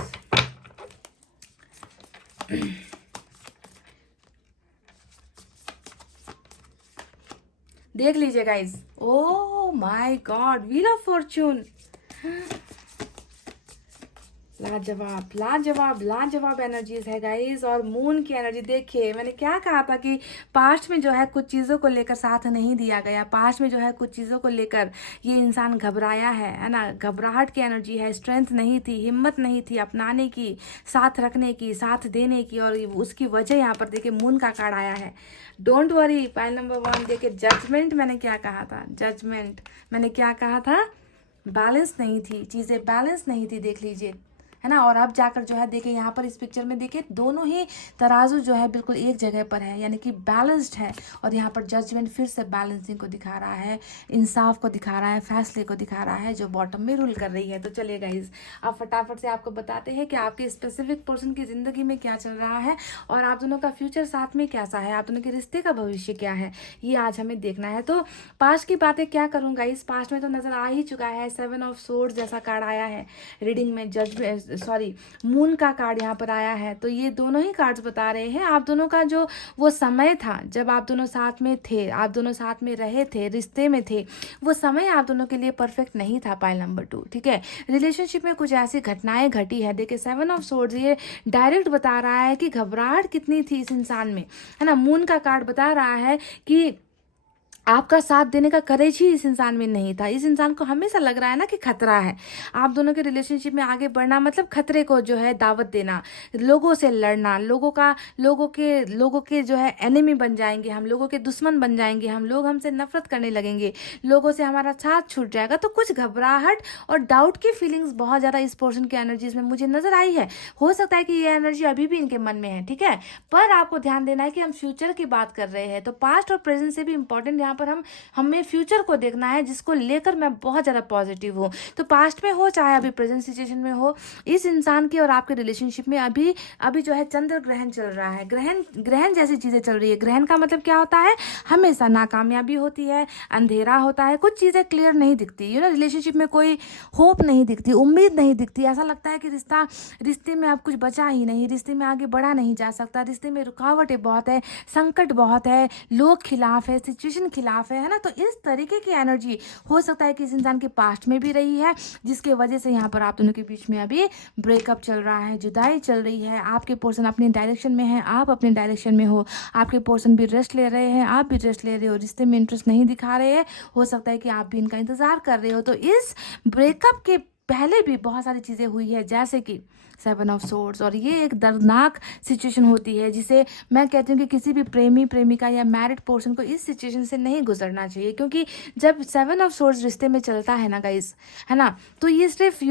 देख लीजिए guys. Oh my God, wheel of Fortune, लाजवाब लाजवाब लाजवाब एनर्जीज है गाइस। और मून की एनर्जी देखिए, मैंने क्या कहा था कि पास्ट में जो है कुछ चीज़ों को लेकर साथ नहीं दिया गया, पास्ट में जो है कुछ चीज़ों को लेकर ये इंसान घबराया है ना, घबराहट की एनर्जी है, स्ट्रेंथ नहीं थी, हिम्मत नहीं थी अपनाने की, साथ रखने की, साथ देने की, और उसकी वजह यहाँ पर देखिए मून का कार्ड आया है। डोंट वरी, पाइल नंबर 1 देखिए, जजमेंट, मैंने क्या कहा था, जजमेंट, मैंने क्या कहा था, बैलेंस नहीं थी, चीज़ें बैलेंस नहीं थी, देख लीजिए, है ना। और अब जाकर जो है देखिए यहाँ पर इस पिक्चर में देखिए दोनों ही तराजू जो है बिल्कुल एक जगह पर है, यानी कि बैलेंस्ड है। और यहाँ पर जजमेंट फिर से बैलेंसिंग को दिखा रहा है, इंसाफ को दिखा रहा है, फैसले को दिखा रहा है, जो बॉटम में रूल कर रही है। तो चलिए गाइज, अब फटाफट से आपको बताते हैं कि आपके स्पेसिफिक पर्सन की ज़िंदगी में क्या चल रहा है और आप दोनों का फ्यूचर साथ में कैसा है, आप दोनों के रिश्ते का भविष्य क्या है, ये आज हमें देखना है। तो पास्ट की बातें क्या करूँ गाइज, पास्ट में तो नज़र आ ही चुका है, 7 ऑफ सोर्ड्स जैसा कार्ड आया है रीडिंग में, सॉरी मून का कार्ड यहाँ पर आया है। तो ये दोनों ही कार्ड्स बता रहे हैं आप दोनों का जो वो समय था जब आप दोनों साथ में थे, आप दोनों साथ में रहे थे, रिश्ते में थे, वो समय आप दोनों के लिए परफेक्ट नहीं था। पाइल नंबर 2, ठीक है, रिलेशनशिप में कुछ ऐसी घटनाएं घटी है। देखिए 7 ऑफ सोर्ड्स ये डायरेक्ट बता रहा है कि घबराहट कितनी थी इस इंसान में, है ना। मून का कार्ड बता रहा है कि आपका साथ देने का करेज ही इस इंसान में नहीं था। इस इंसान को हमेशा लग रहा है ना कि खतरा है। आप दोनों के रिलेशनशिप में आगे बढ़ना मतलब खतरे को जो है दावत देना, लोगों से लड़ना, लोगों के जो है एनिमी बन जाएंगे हम, लोगों के दुश्मन बन जाएंगे हम, लोग हमसे नफरत करने लगेंगे, लोगों से हमारा साथ छूट जाएगा। तो कुछ घबराहट और डाउट की फीलिंग्स बहुत ज़्यादा इस पोर्शन की एनर्जीज में मुझे नजर आई है। हो सकता है कि ये एनर्जी अभी भी इनके मन में है, ठीक है। पर आपको ध्यान देना है कि हम फ्यूचर की बात कर रहे हैं, तो पास्ट और प्रेजेंट से भी इंपॉर्टेंट यहाँ पर हमें फ्यूचर को देखना है, जिसको लेकर मैं बहुत ज़्यादा पॉजिटिव हूँ। तो पास्ट में हो चाहे अभी प्रेजेंट सिचुएशन में हो, इस इंसान के और आपके रिलेशनशिप में अभी अभी जो है चंद्र ग्रहण चल रहा है। ग्रहण ग्रहण जैसी चीज़ें चल रही है। ग्रहण का मतलब क्या होता है? हमेशा नाकामयाबी होती है, अंधेरा होता है, कुछ चीज़ें क्लियर नहीं दिखती, रिलेशनशिप में कोई होप नहीं दिखती, उम्मीद नहीं दिखती। ऐसा लगता है कि रिश्ते में अब कुछ बचा ही नहीं, रिश्ते में आगे बढ़ा नहीं जा सकता, रिश्ते में रुकावटें बहुत है, संकट बहुत है, लोग खिलाफ है, सिचुएशन खिलाफ है ना। तो इस तरीके की एनर्जी हो सकता है कि इस इंसान के पास्ट में भी रही है, जिसके वजह से यहाँ पर आप दोनों के बीच में अभी ब्रेकअप चल रहा है, जुदाई चल रही है। आपके पोर्शन अपने डायरेक्शन में है, आप अपने डायरेक्शन में हो, आपके पोर्शन भी रेस्ट ले रहे हैं, आप भी रेस्ट ले रहे हो, रिश्ते में इंटरेस्ट नहीं दिखा रहे हैं। हो सकता है कि आप भी इनका इंतजार कर रहे हो। तो इस ब्रेकअप के पहले भी बहुत सारी चीज़ें हुई है, जैसे कि 7 ऑफ सोर्ड्स, और ये एक दर्दनाक सिचुएशन होती है जिसे मैं कहती हूँ कि किसी भी प्रेमी प्रेमिका या मैरिड पर्सन को इस सिचुएशन से नहीं गुजरना चाहिए। क्योंकि जब 7 ऑफ सोर्ड्स रिश्ते में चलता है ना गाइस, है ना, तो ये सिर्फ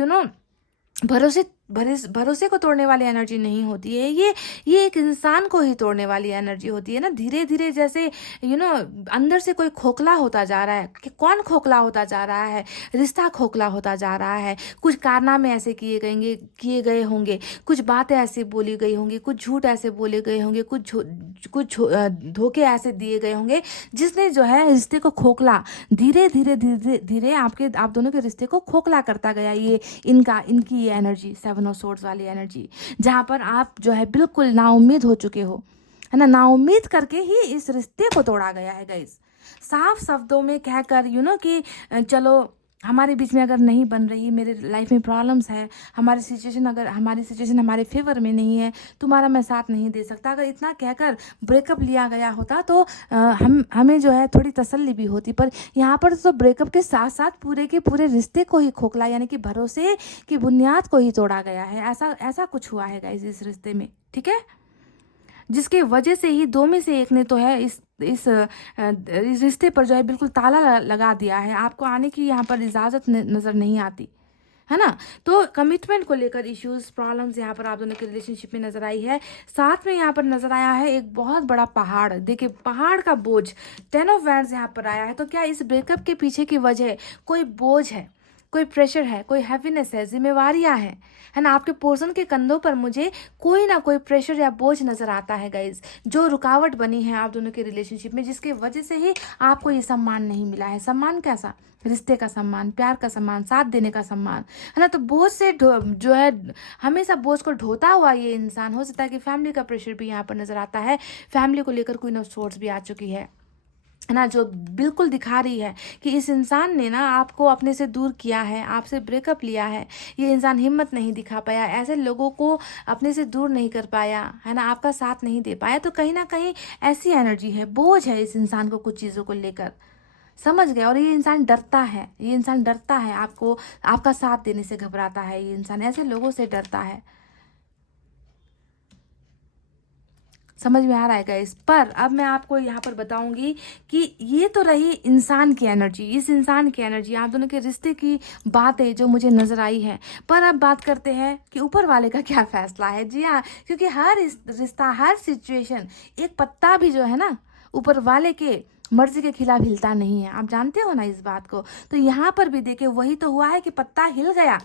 भरोसे को तोड़ने वाली एनर्जी नहीं होती है। ये एक इंसान को ही तोड़ने वाली एनर्जी होती है ना। धीरे धीरे जैसे अंदर से कोई खोखला होता जा रहा है। कि कौन खोखला होता जा रहा है? रिश्ता खोखला होता जा रहा है। कुछ कारनामे ऐसे किए गए होंगे, कुछ बातें ऐसे बोली गई होंगी, कुछ झूठ ऐसे बोले गए होंगे, कुछ धोखे ऐसे दिए गए होंगे, जिसने जो है रिश्ते को खोखला धीरे धीरे धीरे धीरे आप दोनों के रिश्ते को खोखला करता गया। ये इनकी ये एनर्जी 7 ऑफ सोर्ड्स वाली एनर्जी, जहाँ पर आप जो है बिल्कुल नाउम्मीद हो चुके हो, है ना। नाउम्मीद करके ही इस रिश्ते को तोड़ा गया है गाइस। साफ शब्दों में कहकर कि चलो हमारे बीच में अगर नहीं बन रही, मेरे लाइफ में प्रॉब्लम्स है, हमारी सिचुएशन हमारे फेवर में नहीं है, तुम्हारा मैं साथ नहीं दे सकता, अगर इतना कहकर ब्रेकअप लिया गया होता तो हमें जो है थोड़ी तसल्ली भी होती। पर यहाँ पर तो ब्रेकअप के साथ साथ पूरे के पूरे रिश्ते को ही खोखला, यानी कि भरोसे की बुनियाद को ही तोड़ा गया है। ऐसा कुछ हुआ है गाइस इस रिश्ते में, ठीक है, जिसके वजह से ही दो में से एक ने तो है इस रिश्ते पर जो है बिल्कुल ताला लगा दिया है। आपको आने की यहाँ पर इजाज़त नज़र नहीं आती, है ना। तो कमिटमेंट को लेकर इश्यूज, प्रॉब्लम्स यहाँ पर आप दोनों के रिलेशनशिप में नजर आई है। साथ में यहाँ पर नजर आया है एक बहुत बड़ा पहाड़। देखिए, पहाड़ का बोझ, 10 ऑफ वैंड्स यहाँ पर आया है। तो क्या इस ब्रेकअप के पीछे की वजह कोई बोझ है, कोई प्रेशर है, कोई हैप्पीनेस है, जिम्मेवारियां हैं, है ना। आपके पर्सन के कंधों पर मुझे कोई ना कोई प्रेशर या बोझ नजर आता है गाइज, जो रुकावट बनी है आप दोनों के रिलेशनशिप में, जिसके वजह से ही आपको ये सम्मान नहीं मिला है। सम्मान कैसा? रिश्ते का सम्मान, प्यार का सम्मान, साथ देने का सम्मान, है ना। तो बोझ से जो है हमेशा बोझ को ढोता हुआ ये इंसान, हो सकता है कि फैमिली का प्रेशर भी यहाँ पर नजर आता है। फैमिली को लेकर क्वीन ऑफ सोर्ड्स भी आ चुकी है ना, जो बिल्कुल दिखा रही है कि इस इंसान ने ना आपको अपने से दूर किया है, आपसे ब्रेकअप लिया है। ये इंसान हिम्मत नहीं दिखा पाया, ऐसे लोगों को अपने से दूर नहीं कर पाया, है ना, आपका साथ नहीं दे पाया। तो कहीं ना कहीं ऐसी एनर्जी है, बोझ है इस इंसान को कुछ चीज़ों को लेकर, समझ गया। और ये इंसान डरता है, आपको आपका साथ देने से घबराता है। ये इंसान ऐसे लोगों से डरता है। समझ में आ रहा है गाइस। पर अब मैं आपको यहाँ पर बताऊंगी कि ये तो रही इंसान की एनर्जी, इस इंसान की एनर्जी, आप दोनों के रिश्ते की बातें जो मुझे नजर आई है। पर अब बात करते हैं कि ऊपर वाले का क्या फैसला है। जी हाँ, क्योंकि हर रिश्ता, हर सिचुएशन, एक पत्ता भी जो है ना ऊपर वाले के मर्जी के खिलाफ हिलता नहीं है। आप जानते हो ना इस बात को। तो यहाँ पर भी देखिए वही तो हुआ है कि पत्ता हिल गया।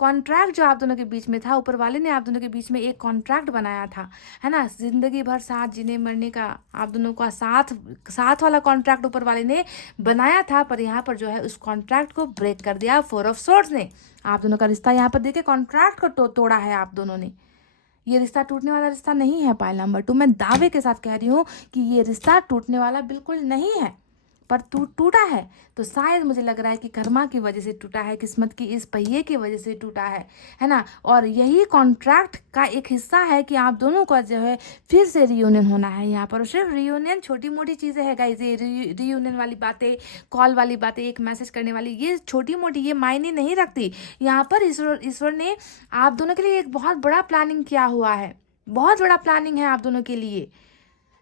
कॉन्ट्रैक्ट जो आप दोनों के बीच में था, ऊपर वाले ने आप दोनों के बीच में एक कॉन्ट्रैक्ट बनाया था, है ना, जिंदगी भर साथ जीने मरने का, आप दोनों का साथ वाला कॉन्ट्रैक्ट ऊपर वाले ने बनाया था। पर यहाँ पर जो है उस कॉन्ट्रैक्ट को ब्रेक कर दिया 4 ऑफ सोर्ड्स ने। आप दोनों का रिश्ता यहाँ पर देखिए कॉन्ट्रैक्ट को तोड़ा है आप दोनों ने। ये रिश्ता टूटने वाला रिश्ता नहीं है। पाइल नंबर 2, मैं दावे के साथ कह रही हूँ कि ये रिश्ता टूटने वाला बिल्कुल नहीं है। पर टूटा है तो शायद मुझे लग रहा है कि कर्मा की वजह से टूटा है, किस्मत की इस पहिए की वजह से टूटा है ना। और यही कॉन्ट्रैक्ट का एक हिस्सा है कि आप दोनों का जो है फिर से रियूनियन होना है यहाँ पर। और सिर्फ रियूनियन छोटी मोटी चीज़ें हैं गाइस, ये रियूनियन वाली बातें, कॉल वाली बातें, एक मैसेज करने वाली, ये छोटी मोटी ये मायने नहीं रखती। यहाँ पर ईश्वर ने आप दोनों के लिए एक बहुत बड़ा प्लानिंग किया हुआ है, बहुत बड़ा प्लानिंग है आप दोनों के लिए,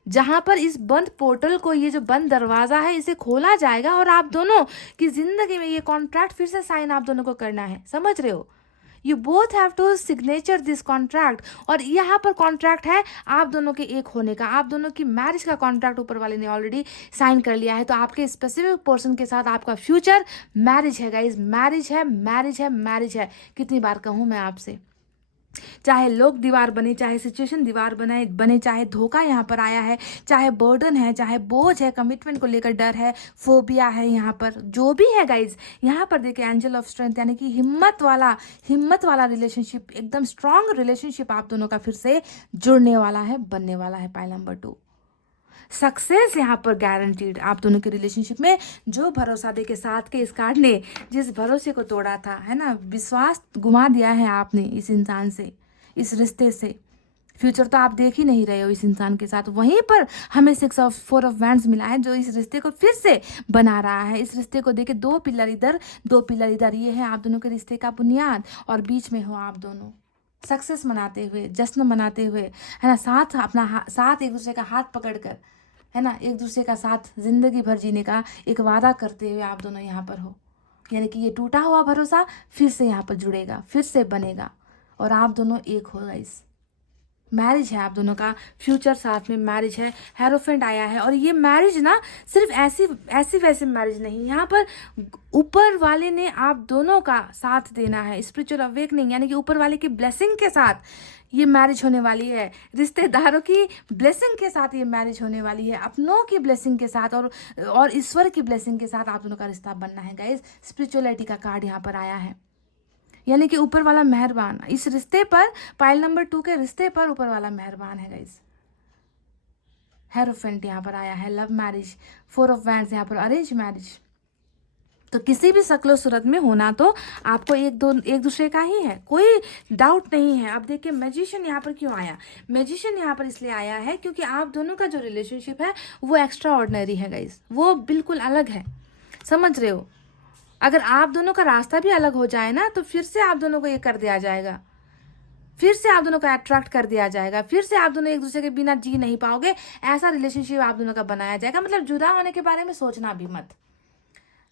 जहां पर इस बंद पोर्टल को, ये जो बंद दरवाजा है, इसे खोला जाएगा और आप दोनों की जिंदगी में ये कॉन्ट्रैक्ट फिर से साइन आप दोनों को करना है, समझ रहे हो। You both have to signature this contract. और यहाँ पर कॉन्ट्रैक्ट है आप दोनों के एक होने का, आप दोनों की मैरिज का कॉन्ट्रैक्ट ऊपर वाले ने ऑलरेडी साइन कर लिया है। तो आपके स्पेसिफिक पर्सन के साथ आपका फ्यूचर मैरिज है गाइज, मैरिज है, मैरिज है, मैरिज है। कितनी बार कहूँ मैं आपसे, चाहे लोग दीवार बने, चाहे सिचुएशन दीवार बने, चाहे धोखा यहाँ पर आया है, चाहे बर्डन है, चाहे बोझ है, कमिटमेंट को लेकर डर है, फोबिया है, यहाँ पर जो भी है गाइज, यहाँ पर देखिए एंजल ऑफ स्ट्रेंथ, यानी कि हिम्मत वाला रिलेशनशिप, एकदम स्ट्रांग रिलेशनशिप आप दोनों का फिर से जुड़ने वाला है, बनने वाला है। पाइल नंबर 2, सक्सेस यहाँ पर गारंटीड आप दोनों के रिलेशनशिप में। जो भरोसा दे के साथ के इस कार्ड ने जिस भरोसे को तोड़ा था, है ना, विश्वास गुमा दिया है आपने इस इंसान से, इस रिश्ते से। फ्यूचर तो आप देख ही नहीं रहे हो इस इंसान के साथ, वहीं पर हमें 4 ऑफ वैंड्स मिला है जो इस रिश्ते को फिर से बना रहा है। इस रिश्ते को देखे 2 पिलर इधर, 2 पिलर इधर, ये है आप दोनों के रिश्ते का बुनियाद। और बीच में हो आप दोनों सक्सेस मनाते हुए, जश्न मनाते हुए, है ना, साथ एक दूसरे का हाथ पकड़ कर, है ना, एक दूसरे का साथ जिंदगी भर जीने का एक वादा करते हुए आप दोनों यहाँ पर हो। यानी कि ये टूटा हुआ भरोसा फिर से यहाँ पर जुड़ेगा, फिर से बनेगा और आप दोनों एक हो गाइस। मैरिज है आप दोनों का, फ्यूचर साथ में मैरिज है। हेरोफेंट आया है और ये मैरिज ना सिर्फ ऐसी वैसी मैरिज नहीं, यहाँ पर ऊपर वाले ने आप दोनों का साथ देना है, स्पिरिचुअल अवेकनिंग, यानी कि ऊपर वाले की ब्लेसिंग के साथ ये मैरिज होने वाली है, रिश्तेदारों की ब्लेसिंग के साथ ये मैरिज होने वाली है, अपनों की ब्लेसिंग के साथ और ईश्वर की ब्लेसिंग के साथ आप दोनों का रिश्ता बनना है गाइस। स्पिरिचुअलिटी का कार्ड यहाँ पर आया है, यानी कि ऊपर वाला मेहरबान इस रिश्ते पर, पाइल नंबर 2 के रिश्ते पर ऊपर वाला मेहरबान है गाइस। हेरोफेंट यहाँ पर आया है, लव मैरिज, 4 ऑफ वैंड्स यहाँ पर अरेंज मैरिज। तो किसी भी शक्लो सूरत में होना तो आपको एक दूसरे का ही है, कोई डाउट नहीं है। अब देखिए मैजिशियन यहाँ पर क्यों आया, मैजिशियन यहाँ पर इसलिए आया है क्योंकि आप दोनों का जो रिलेशनशिप है वो एक्स्ट्रा ऑर्डिनरी है गाइस, वो बिल्कुल अलग है, समझ रहे हो। अगर आप दोनों का रास्ता भी अलग हो जाए ना तो फिर से आप दोनों को ये कर दिया जाएगा, फिर से आप दोनों को अट्रैक्ट कर दिया जाएगा, फिर से आप दोनों एक दूसरे के बिना जी नहीं पाओगे, ऐसा रिलेशनशिप आप दोनों का बनाया जाएगा। मतलब जुदा होने के बारे में सोचना भी मत,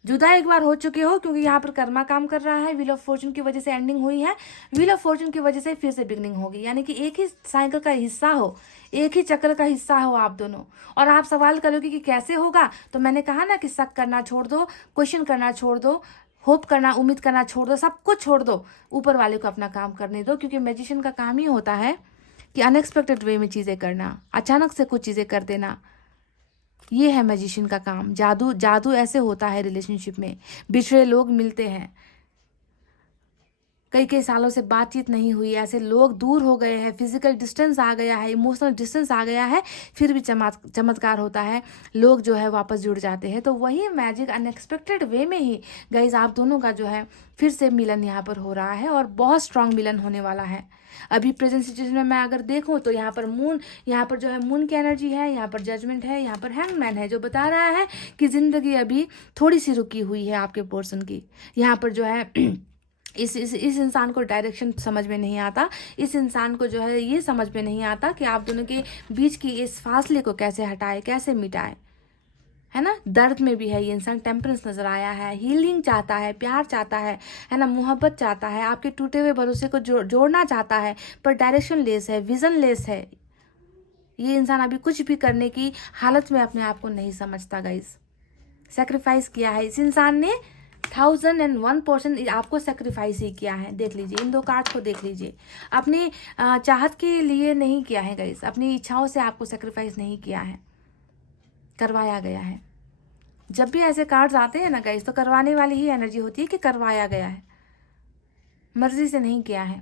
जुदा एक बार हो चुके हो, क्योंकि यहाँ पर कर्मा काम कर रहा है। व्हील ऑफ फॉर्चून की वजह से एंडिंग हुई है, व्हील ऑफ फॉर्चून की वजह से फिर से बिगनिंग होगी, यानी कि एक ही साइकिल का हिस्सा हो, एक ही चक्र का हिस्सा हो आप दोनों। और आप सवाल करोगे कि कैसे होगा, तो मैंने कहा ना कि शक करना छोड़ दो, क्वेश्चन करना छोड़ दो, होप करना, उम्मीद करना छोड़ दो, सब कुछ छोड़ दो, ऊपर वाले को अपना काम करने दो। क्योंकि मैजिशियन का काम ही होता है कि अनएक्सपेक्टेड वे में चीज़ें करना, अचानक से कुछ चीज़ें कर देना, ये है मैजिशियन का काम। जादू ऐसे होता है रिलेशनशिप में, बिछड़े लोग मिलते हैं, कई सालों से बातचीत नहीं हुई, ऐसे लोग दूर हो गए हैं, फिजिकल डिस्टेंस आ गया है, इमोशनल डिस्टेंस आ गया है, फिर भी चमत्कार होता है, लोग जो है वापस जुड़ जाते हैं। तो वही मैजिक अनएक्सपेक्टेड वे में ही गाइज आप दोनों का जो है फिर से मिलन यहाँ पर हो रहा है और बहुत स्ट्रांग मिलन होने वाला है। अभी प्रेजेंट सिचुएशन में मैं अगर देखूं तो यहाँ पर जो है मून की एनर्जी है, यहाँ पर जजमेंट है, यहाँ पर हैंगमैन है, जो बता रहा है कि जिंदगी अभी थोड़ी सी रुकी हुई है आपके पोर्शन की। यहाँ पर जो है इस इंसान को डायरेक्शन समझ में नहीं आता, इस इंसान को जो है ये समझ में नहीं आता कि आप दोनों के बीच की इस फासले को कैसे हटाए, कैसे मिटाए, है ना। दर्द में भी है ये इंसान, टेम्परेंस नजर आया है, हीलिंग चाहता है, प्यार चाहता है ना, मोहब्बत चाहता है, आपके टूटे हुए भरोसे को जोड़ना चाहता है, पर डायरेक्शन लेस है, विजन लेस है। ये इंसान अभी कुछ भी करने की हालत में अपने आप को नहीं समझता गाइस। सेक्रीफाइस किया है इस इंसान ने, 1001% आपको सेक्रीफाइस ही किया है। देख लीजिए इन 2 कार्ड को, देख लीजिए, अपनी चाहत के लिए नहीं किया है गाइस, अपनी इच्छाओं से आपको सेक्रीफाइस नहीं किया है, करवाया गया है। जब भी ऐसे कार्ड्स आते हैं ना गाइस तो करवाने वाली ही एनर्जी होती है कि करवाया गया है, मर्जी से नहीं किया है।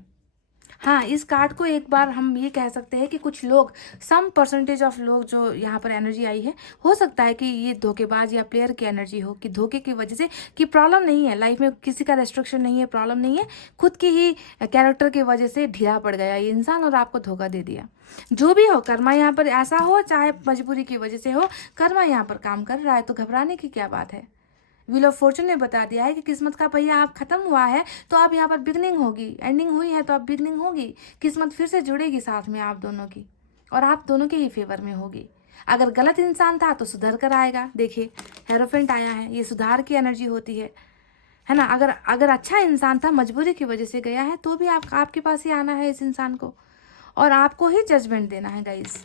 हाँ, इस कार्ड को एक बार हम ये कह सकते हैं कि कुछ लोग, सम परसेंटेज ऑफ लोग जो यहाँ पर एनर्जी आई है, हो सकता है कि ये धोखेबाज या प्लेयर की एनर्जी हो, कि धोखे की वजह से, कि प्रॉब्लम नहीं है लाइफ में, किसी का रेस्ट्रिक्शन नहीं है, प्रॉब्लम नहीं है, खुद की ही कैरेक्टर की वजह से ढीला पड़ गया ये इंसान और आपको धोखा दे दिया। जो भी हो, कर्मा यहाँ पर ऐसा हो, चाहे मजबूरी की वजह से हो, कर्मा यहाँ पर काम कर रहा है, तो घबराने की क्या बात है। व्हील ऑफ फॉर्चून ने बता दिया है कि किस्मत का पहिया आप खत्म हुआ है तो अब यहाँ पर बिगनिंग होगी, एंडिंग हुई है तो अब बिगनिंग होगी, किस्मत फिर से जुड़ेगी साथ में आप दोनों की, और आप दोनों के ही फेवर में होगी। अगर गलत इंसान था तो सुधर कर आएगा। देखिए हेरोफेंट आया है, ये सुधार की एनर्जी होती है ना। अगर अच्छा इंसान था, मजबूरी की वजह से गया है, तो भी आपके पास ही आना है इस इंसान को, और आपको ही जजमेंट देना है गाइस,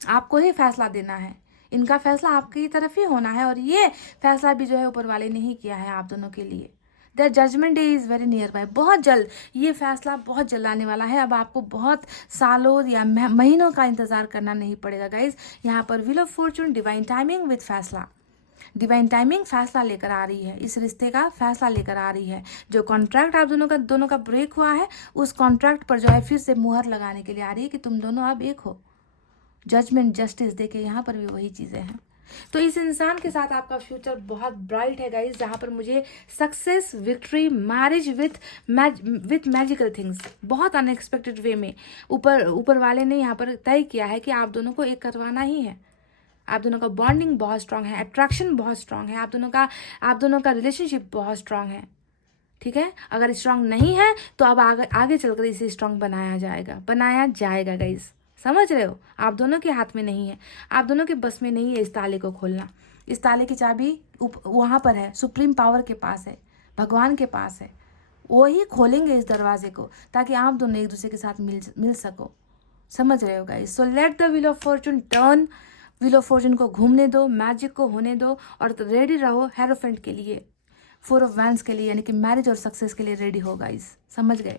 आपको ही फैसला देना है। इनका फैसला आपकी तरफ ही होना है, और ये फैसला भी जो है ऊपर वाले ने ही किया है आप दोनों के लिए। The judgment day is very nearby, बहुत जल्द ये फैसला बहुत जल्द आने वाला है। अब आपको बहुत सालों या महीनों का इंतजार करना नहीं पड़ेगा गाइज। यहाँ पर wheel of Fortune, divine timing with फैसला, डिवाइन टाइमिंग फैसला लेकर आ रही है, इस रिश्ते का फैसला लेकर आ रही है। जो कॉन्ट्रैक्ट आप दोनों का ब्रेक हुआ है, उस कॉन्ट्रैक्ट पर जो है फिर से मुहर लगाने के लिए आ रही है कि तुम दोनों अब एक हो। जजमेंट, जस्टिस, देखे यहाँ पर भी वही चीज़ें हैं। तो इस इंसान के साथ आपका फ्यूचर बहुत ब्राइट है गाइज, जहाँ पर मुझे success, victory, marriage with magical things, बहुत अनएक्सपेक्टेड वे में ऊपर वाले ने यहाँ पर तय किया है कि आप दोनों को एक करवाना ही है। आप दोनों का बॉन्डिंग बहुत स्ट्रांग है, अट्रैक्शन बहुत स्ट्रांग है, आप दोनों का रिलेशनशिप बहुत स्ट्रांग है। ठीक है, अगर स्ट्रांग नहीं है तो अब आगे चलकर इसे स्ट्रांग बनाया जाएगा गाइज। समझ रहे हो, आप दोनों के हाथ में नहीं है, आप दोनों के बस में नहीं है इस ताले को खोलना। इस ताले की चाबी वहाँ पर है, सुप्रीम पावर के पास है, भगवान के पास है। वो ही खोलेंगे इस दरवाजे को, ताकि आप दोनों एक दूसरे के साथ मिल सको। समझ रहे हो guys. So let the wheel of Fortune turn, wheel of Fortune को घूमने दो, मैजिक को होने दो, और रेडी रहो हेरोफेंट के लिए, 4 ऑफ वैंड्स के लिए, यानी कि मैरिज और सक्सेस के लिए रेडी हो गाइस। समझ गए।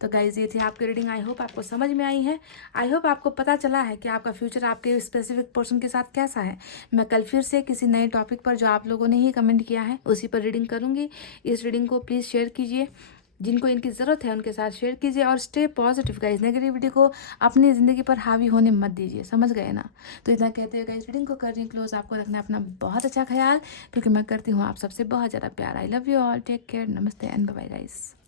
तो गाइज ये थी आपकी रीडिंग, आई होप आपको समझ में आई है, आई होप आपको पता चला है कि आपका फ्यूचर आपके स्पेसिफिक पर्सन के साथ कैसा है। मैं कल फिर से किसी नए टॉपिक पर, जो आप लोगों ने ही कमेंट किया है, उसी पर रीडिंग करूंगी। इस रीडिंग को प्लीज़ शेयर कीजिए, जिनको इनकी ज़रूरत है उनके साथ शेयर कीजिए, और स्टे पॉजिटिव गाइज। नेगेटिविटी को अपनी ज़िंदगी पर हावी होने मत दीजिए, समझ गए ना। तो इतना कहते हुए गाइज रीडिंग को कर रही क्लोज। आपको रखना अपना बहुत अच्छा ख्याल, क्योंकि मैं करती हूँ आप सबसे बहुत ज़्यादा प्यार। I love you all, take care, नमस्ते एंड बाय बाय गाइज।